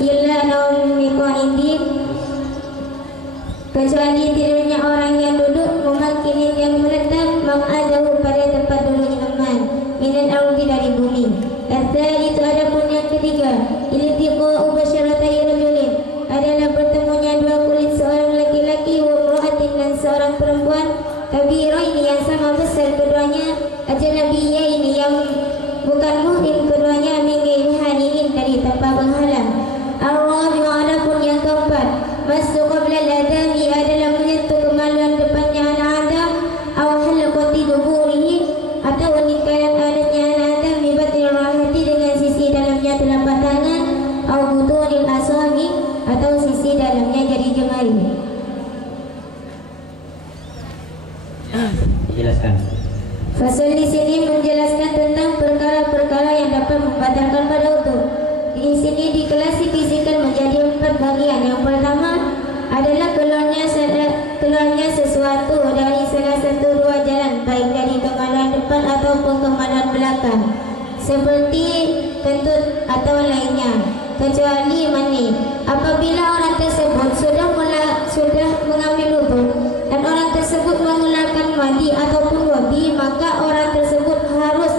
illa naumi qa'idin kecuali tidurnya orang yang duduk, mumakkinin yang menetap, maq'adahu pada tempat duduknya aman, minal ardi dari bumi. Al-thani, itu adapun yang ketiga, iltiqa'u basyaratai rajulin adalah bertemunya dua kulit seorang laki-laki, wa imra'atin dan seorang perempuan, kabiraini yang sama besar keduanya, ajnabiyaini yang bukan muhrim keduanya, min ghairi halin dari tanpa penghalang. Ar-rabi'u, adapun yang keempat, masuk qabla al-adami adalah menyentuh kemaluan depannya anak Adam, aw halaqati duburihi atau lingkaran adatnya anak Adam, bi batil rahati dengan sisi dalamnya telapak tangan, aw butunil asabi atau sisi dalamnya jari jemari. Jelaskan. Fasal di sini menjelaskan tentang perkara-perkara yang dapat membatalkan pada wudu. Di sini diklasifikasikan menjadi 4 bagian. Yang pertama adalah keluarnya sesuatu dari salah satu dua jalan, baik dari kemaluan depan ataupun kemaluan belakang, seperti kentut atau lainnya, kecuali mani. Apabila orang tersebut sudah mengambil wudu dan orang tersebut mengeluarkan mani ataupun wadi, maka orang tersebut harus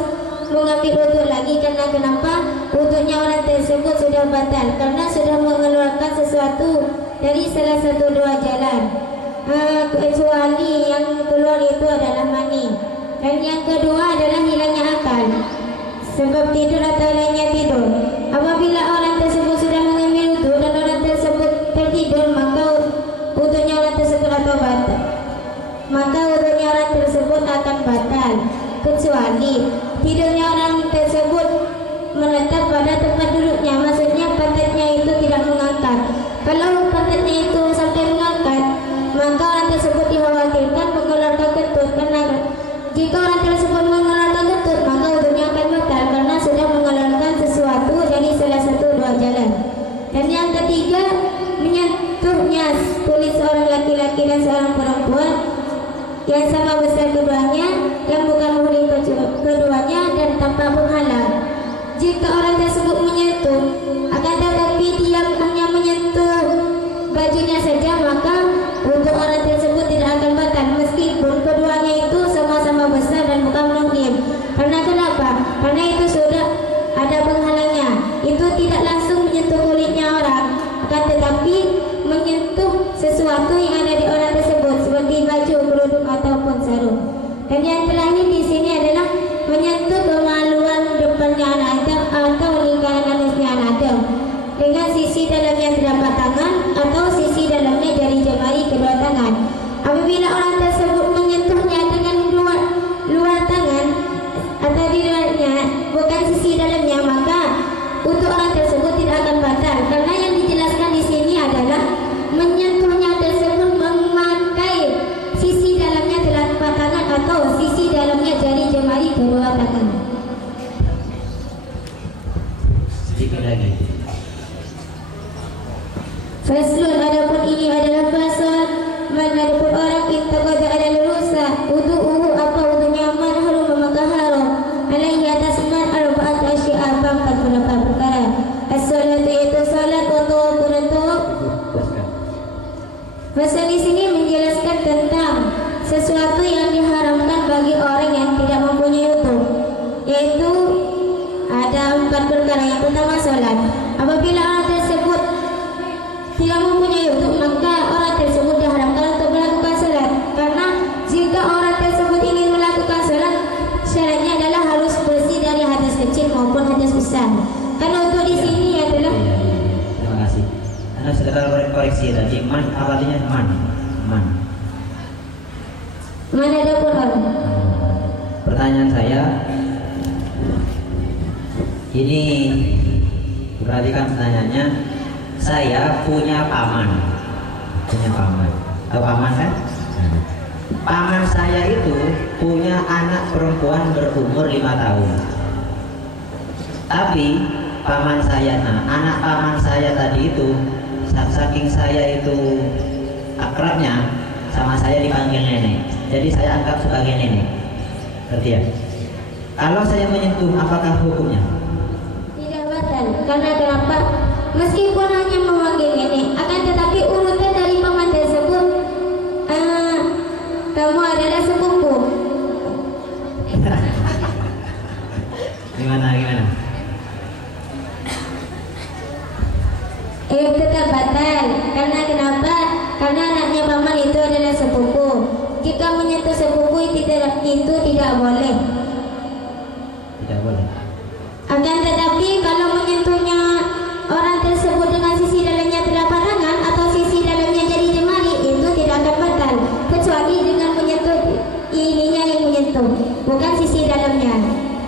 mengambil wudu lagi. Karena kenapa? Wudunya orang tersebut sudah batal karena sudah mengeluarkan sesuatu dari salah satu dua jalan, kecuali yang keluar itu adalah mani. Dan yang kedua adalah hilangnya akal, sebab tidur atau lainnya tidur. Apabila orang tersebut sudah mengambil wudu dan orang tersebut tertidur, maka wudunya orang tersebut atau batal, maka wudunya orang tersebut akan batal, kecuali tidurnya orang tersebut menetap pada tempat duduknya, maksudnya pantatnya itu tidak mengangkat. Kalau pantatnya itu sampai mengangkat, maka orang tersebut dikhawatirkan mengeluarkan kentut, karena jika orang tersebut mengeluarkan kentut, maka wudunya akan batal karena sudah mengeluarkan sesuatu dari salah satu dua jalan. Dan yang ketiga, menyentuhnya kulit seorang laki-laki dan seorang perempuan yang sama besar keduanya, yang bukan muhrim keduanya, dan tanpa penghalang. Jika orang tersebut menyentuh, akan tetapi dia hanya menyentuh bajunya saja, maka untuk orang tersebut tidak akan batal meskipun keduanya itu sama-sama besar dan bukan muhrim. Karena kenapa? Karena itu sudah ada penghalangnya. Itu tidak langsung menyentuh kulitnya orang, akan tetapi menyentuh sesuatu yang ada di orang tersebut, seperti baju, kerudung ataupun sarung. Dan yang terakhir di sini adalah menyentuh kemaluan depannya anak Adam atau lingkaran alasnya anak Adam dengan sisi dalamnya telapak tangan atau sisi dalamnya jari jemari kedua tangan. Apabila orang tersebut menyentuhnya dengan luar tangan atau di luarnya, bukan sisi dalamnya, maka untuk orang tersebut tidak akan batal, karena yang dijelaskan di sini adalah menyentuhnya tersebut memakai sisi dalamnya telapak tangan atau sisi dalamnya jari jemari kedua tangan. Sedikit lagi. Faslun, adapun ini adalah fasal adapun orang intaqada ada lurusa wudu'uhu apa wudunya man harum maka haram alaihi atas man arba'at asya'a 4 perkara. As-salatu itu salat, wa tawafun dan tawaf. Fasal di sini menjelaskan tentang sesuatu yang diharamkan bagi orang yang tidak mempunyai wudu, yaitu ada 4 perkara. Yang sekedar koreksi tadi man artinya man. Mana ada Quran? Pertanyaan saya ini, perhatikan pertanyaannya. Saya punya paman. Tahu paman kan? Paman saya itu punya anak perempuan berumur 5 tahun. Tapi paman saya, anak paman saya tadi itu, saking saya itu akrabnya sama saya dipanggil nenek. Jadi saya anggap sebagai nenek. Ngerti ya? Kalau saya menyentuh, apakah hukumnya? Tidak batal. Karena kenapa? Meskipun hanya memanggil nenek, akan tetapi urutan dari paman tersebut, kamu adalah sepupu. Gimana? Tetap batal. Karena kenapa? Karena anaknya paman itu adalah sepupu. Jika menyentuh sepupu itu tidak boleh. Tidak boleh. Akan tetapi kalau menyentuhnya orang tersebut dengan sisi dalamnya telapak tangan atau sisi dalamnya jari jemari, itu tidak akan batal, kecuali dengan menyentuh ininya yang menyentuh, bukan sisi dalamnya.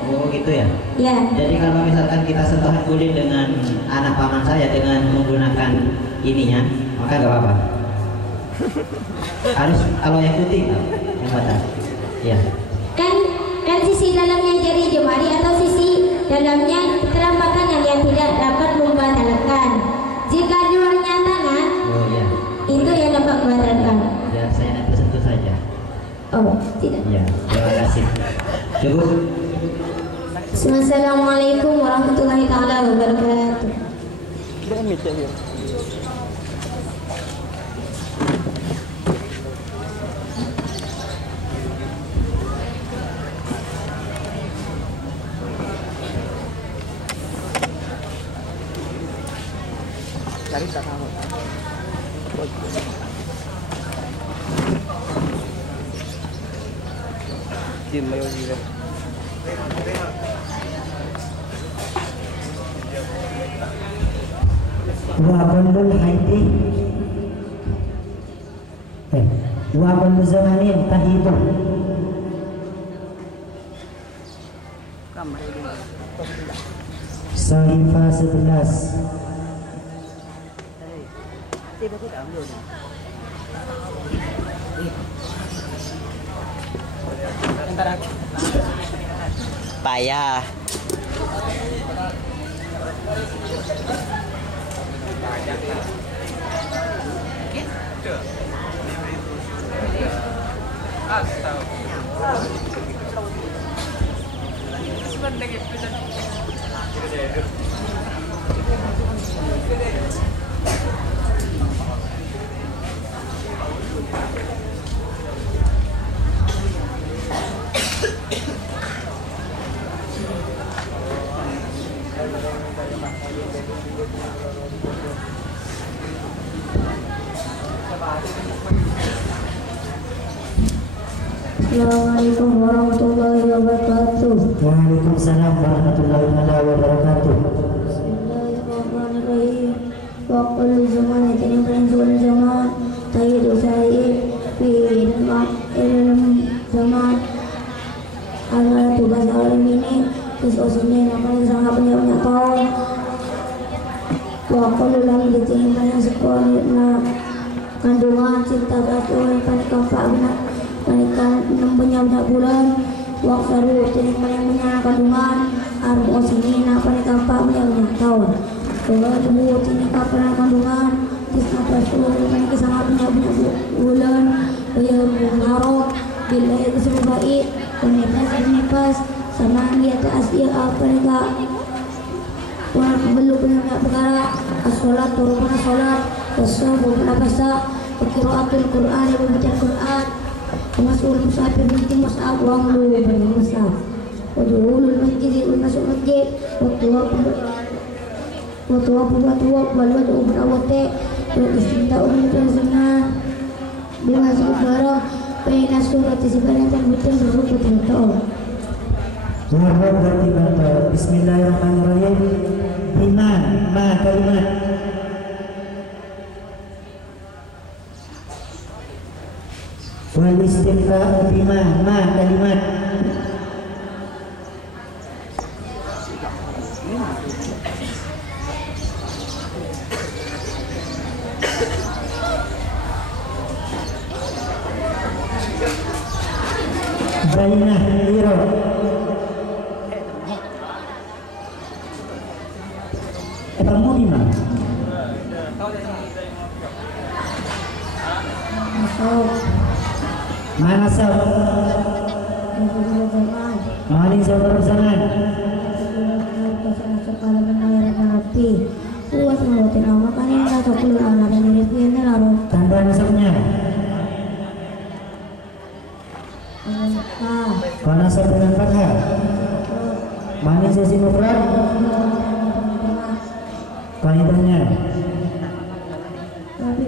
Oh gitu ya? Ya. Jadi kalau misalkan kita sentuhan kulit dengan anak paman saya dengan menggunakan ininya, maka nggak apa-apa. Harus kalau yang putih yang batal. Ya. Kan sisi dalamnya jari jemari atau sisi dalamnya telapak tangan yang tidak dapat membatalkan. Jika luarnya tangan, itu yang dapat membatalkan. Ya, saya nanti sentuh saja. Oh, tidak. Ya, terima kasih. Cukup. Assalamualaikum warahmatullahi taala wabarakatuh. Cerita kamu. Jin mayo juga. Wa bandul haiti wa bandul zamanin tahibu Sahifah 11. Payah. Assalamualaikum warahmatullahi wabarakatuh. Waalaikumsalam warahmatullahi wabarakatuh. Bismillahirrahmanirrahim. Wa kullu zamanin tanzul zaman tayyidu sa'id fi ilm zaman ala tugas alam ini khususnya namanya sangat banyak tahun. Wa kullu lam ditimpan sekolah kandungan cinta kasih panik benak mereka 6 bulan waktu jadi banyak kandungan arba sini mereka 4 tahun kalau ini kapan kandungan kisah rasul mereka sangat banyak bulan yang harap bila itu semua baik nifas sama dia asli mereka belum punya perkara as-sholat turun sholat as-subuh puasa qiraatul Quran yang membaca Quran masuk musafir nanti musaf uang lu bermusaf wadulul masjid masuk masjid waktu balu berawate istinta umur sunnah dimasuk barang pengen surat sebenarnya yang betul betul Bismillahirrahmanirrahim. Iman ma kalimat istifham bima ma kalimat. Bainah iro. Kamu di mana? Mana sab? Maling saudara zaman. Kalau benar nabi, kuat melutin awak kan yang tak perlu anak dan diri ini lalu. Tanda nasabnya. Kalau nasab dengan fathah. Maling sesi mufrad. Kaidahnya. Tapi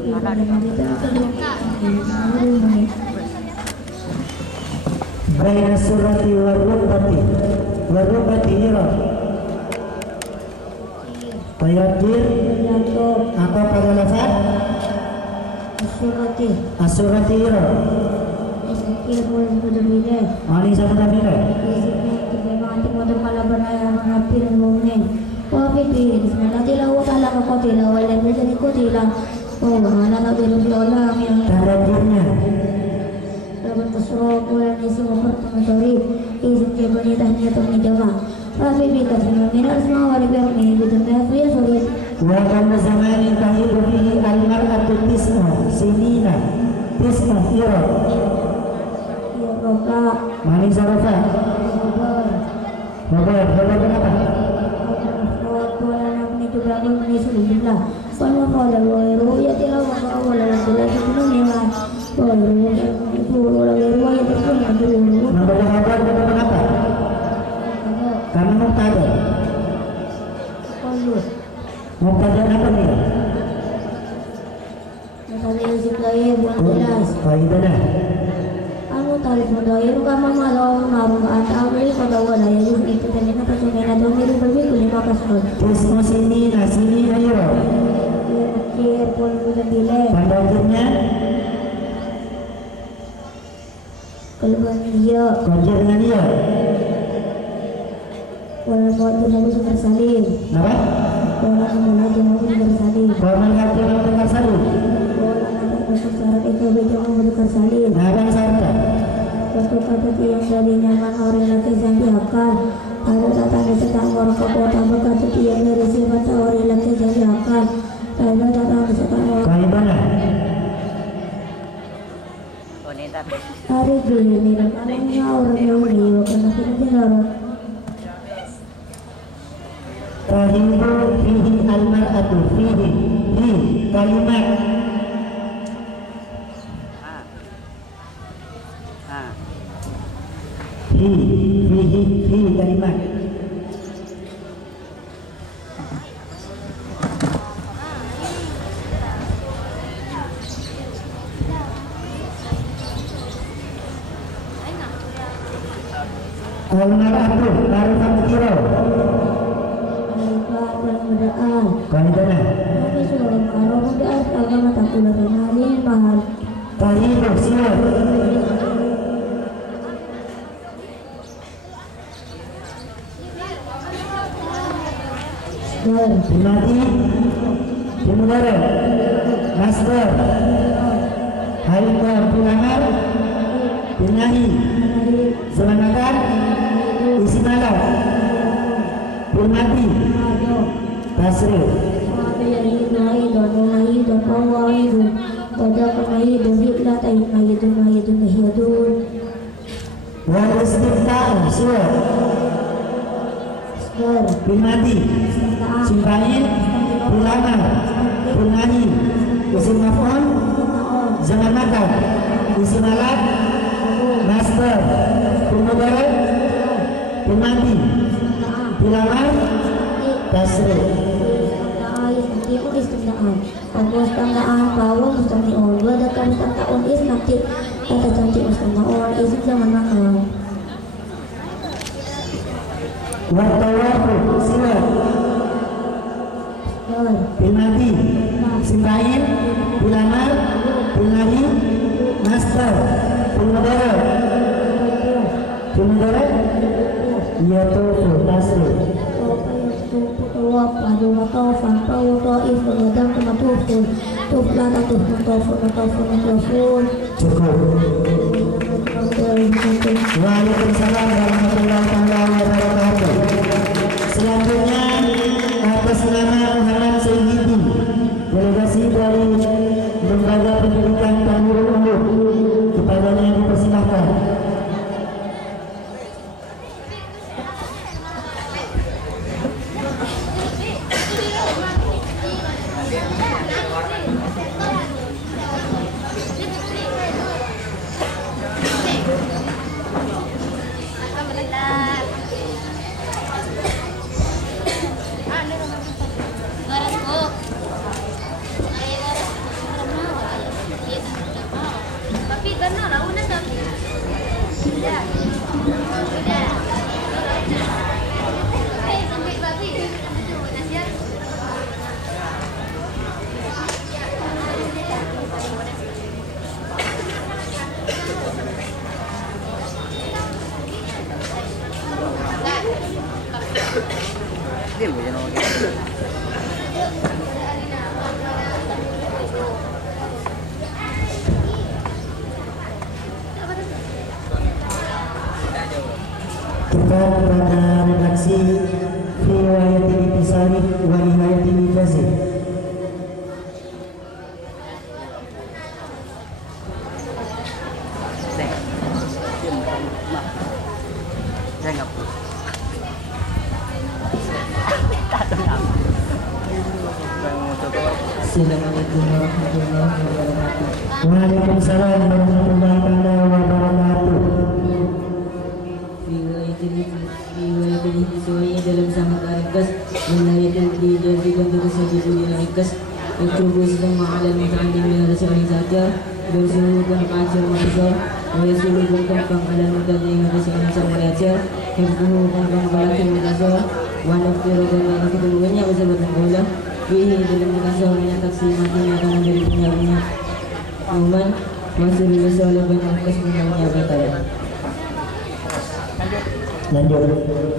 Baina surati warubati ira. Tayyib apa pada lafaz asurati ira. Maling sama tabila. Tandanya Laban kasro bulan isi umur teman-teman izin ke bani tahniah teman jamaah. Rafi bika semuanya asma wali berni bidang ya sulit. wa kana zamanin tahidu fihi al-mar'atu sinina ira. Ya roka. Maling sarofa. Sabar kenapa? Bulan ini juga menyusul jumlah. Kalau kalau ya tidak mau awal sudah sebelum ya. Nomor kabar kenapa? Karena mubtada. Mubtada apa nih? Mubtada yang bukan jelas. Kaidahnya. Anu tarif mudahir kama malau naruh antawil pada wadaya itu ternyata percuma dong itu berbeda lima kasus. Ismu sini nasini ayo. Akhir pun sudah bilek. Pada akhirnya Keluar dia. kerja dengan dia. Walau buat tu nabi bersalin. Apa? Walau nabi bersalin. Kalau hati orang dengar salu. Walau nabi syarat itu berjauh bersalin. Nah, apa syaratnya? Waktu kata yang dari nyaman orang laki yang diakal. Ada datang tentang orang kota berkata yang dari sifat orang laki yang diakal. Ada datang tentang orang. Kaidahnya. Hari ini namanya orang yang liwa karena kita dengar. Tahidu fihi al-mar'atu fihi di kalimat fi kalimat al-mar'atu marifat kira kaidahnya Tapi suruh kalau udah agama tak boleh kenalin mahal. tahidu siap Dimati Dimudara Masdar Haika Bilangar Binahi Semanakan Isi malam Dimati Tasrif Wal istiftar siap Bimati Simpain Bilangar Binahi Isi maf'ul Zaman makan Isi malam Master Bimudara Bimati Bilangar Tasrif Mustandaan bahwa mustandaan berdekat mustandaan is nanti kata cantik mustandaan is zaman makan. Watawafu siap Bimati isim fa'il, fi'il amar, fi'il madhi, masdar, fi'il mudhari'. Fi'il mudhari' yatufu tasrif. Tawaf, adu matawafan, tawu ta'if, wadam matufun, tufla tatuh matawafun, matawafun, matawafun. Cukup. Waalaikumsalam warahmatullahi wabarakatuh. Selanjutnya atas nama Muhammad Sayyidi, delegasi dari Lembaga Pendidikan Tanjurul Ulum, kepadanya dipersilahkan. Kita kepada redaksi riwayat Ibtisari wa riwayat Ibtazih. Assalamualaikum warahmatullahi wabarakatuh. Waalaikumsalam warahmatullahi wabarakatuh. Riwayat ini sesuai dalam sama ringkas menarik jadi bentuk saja ringkas itu semua alam muta'allim min rasulullah saja bersulukan kajian mahasiswa bersulukan kembang alam muta'allim min rasulullah saja hibbuhu kembang balakin mahasiswa wanaftiru dan ketemuannya bersama bola ini dalam mahasiswa menyaksikan akan menjadi punya aman masih bisa lebih ringkas menanya berkata. Lanjut.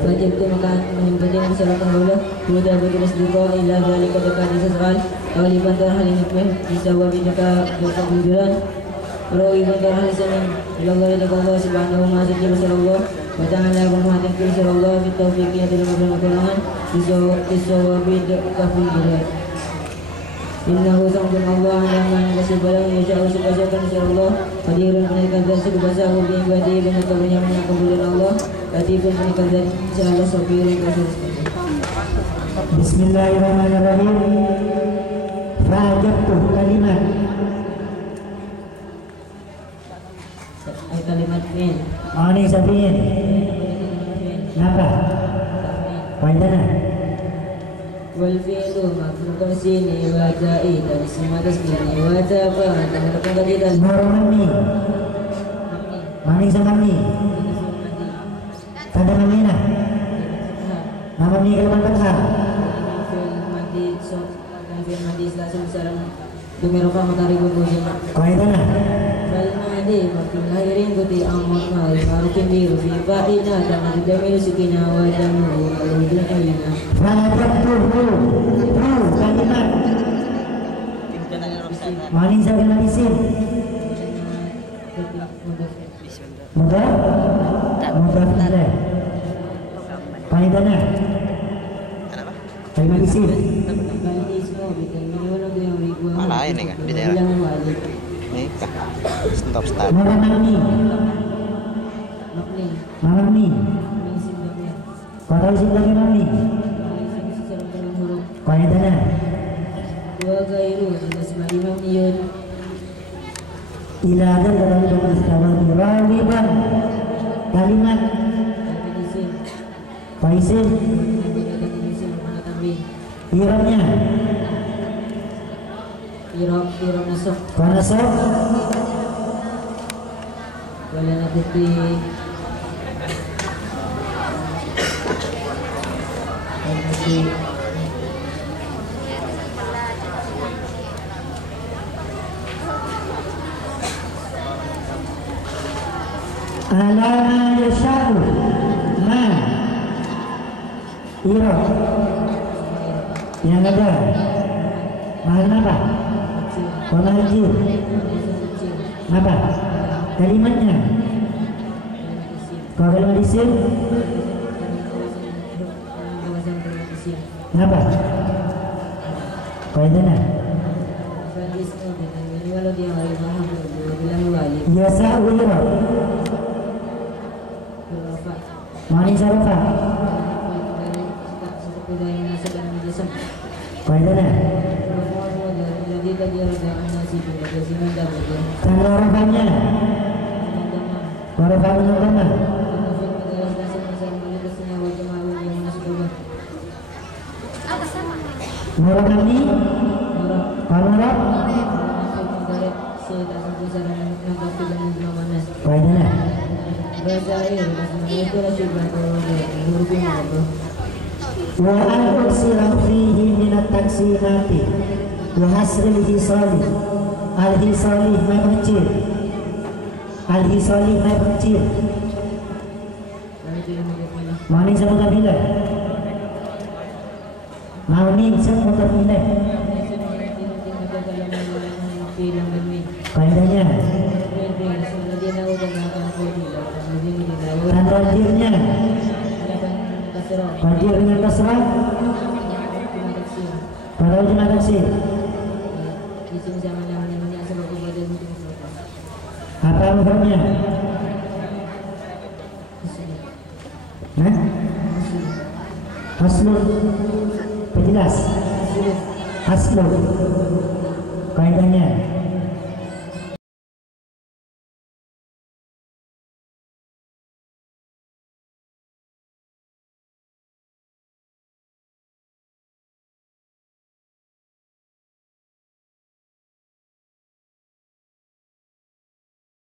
Wajib itu maka menyimpulkan masyarakat bola mudah berjelas duka ila dalika dekat sesual awal bantar hal ini bisa wabi dekat kebujuran rawi bantar hal senin ila dalika Allah subhanahu wa ta'ala sallallahu wa ta'ala berhati sallallahu fi taufiqiyah dalam pertolongan bisa wabi dekat kebujuran innahu sangkun Allah alaman kasih balang yaja'u subhanahu insyaallah hadirun menaikkan dan sebahasa hubi ibadi dengan kebanyakan kemuliaan Allah latifun menaikkan dan insyaallah sabirun kasih. Bismillahirrahmanirrahim. Fa'ajabtu kalimat. Kalimat min. Ani sabiin. Kenapa? Panjana. Wal fi'lu mafruqan sini wa za'i dan semua tasbih wa tafa dan kekadiran Marmani. Mani samani. Tanda namina. Nama ni kalimat fathah. mandi so dan mandi langsung sekarang dumeroka matahari bujana. Kaidana. Wal madi mafruq lahirin kuti amot ma marukin biru fi fa'ina dan jamil sukina wa jamu alhamdulillah alina. Fa'ajabtu kalimat. Mani samani isim. Mudah ilaih. Kaidana. Kalimat isim. Mana ini kan di daerah ini stop start Marmani. Marmani. Kata isim lagi mani. Kaidana. Wa gairu jelas mani mamniyun Ila dan dalam bentuk istilah rawiban kalimat faisin irabnya irab nasab kanasab wala nabti ala yasha'u ma ira yang ada mana apa? Warna hijau apa? Kalimatnya kalau kalimat isim apa? Kaidahnya kalau dia nggak paham bilang wali yasa'u ira mani sarafa kaidahnya tanda rafanya rafanya mana? Murakami Kamarab kaidahnya wa al-uksirah fihi minat taksinati wa hasril hisali al-hisali ma'kecil al-hisali ma'kecil mani sama kabilah mani sama kabilah kaidahnya tanda dirnya qadir dengan kasrah pada ujung taksir apa mufradnya? Haslun penjelas haslun kaidahnya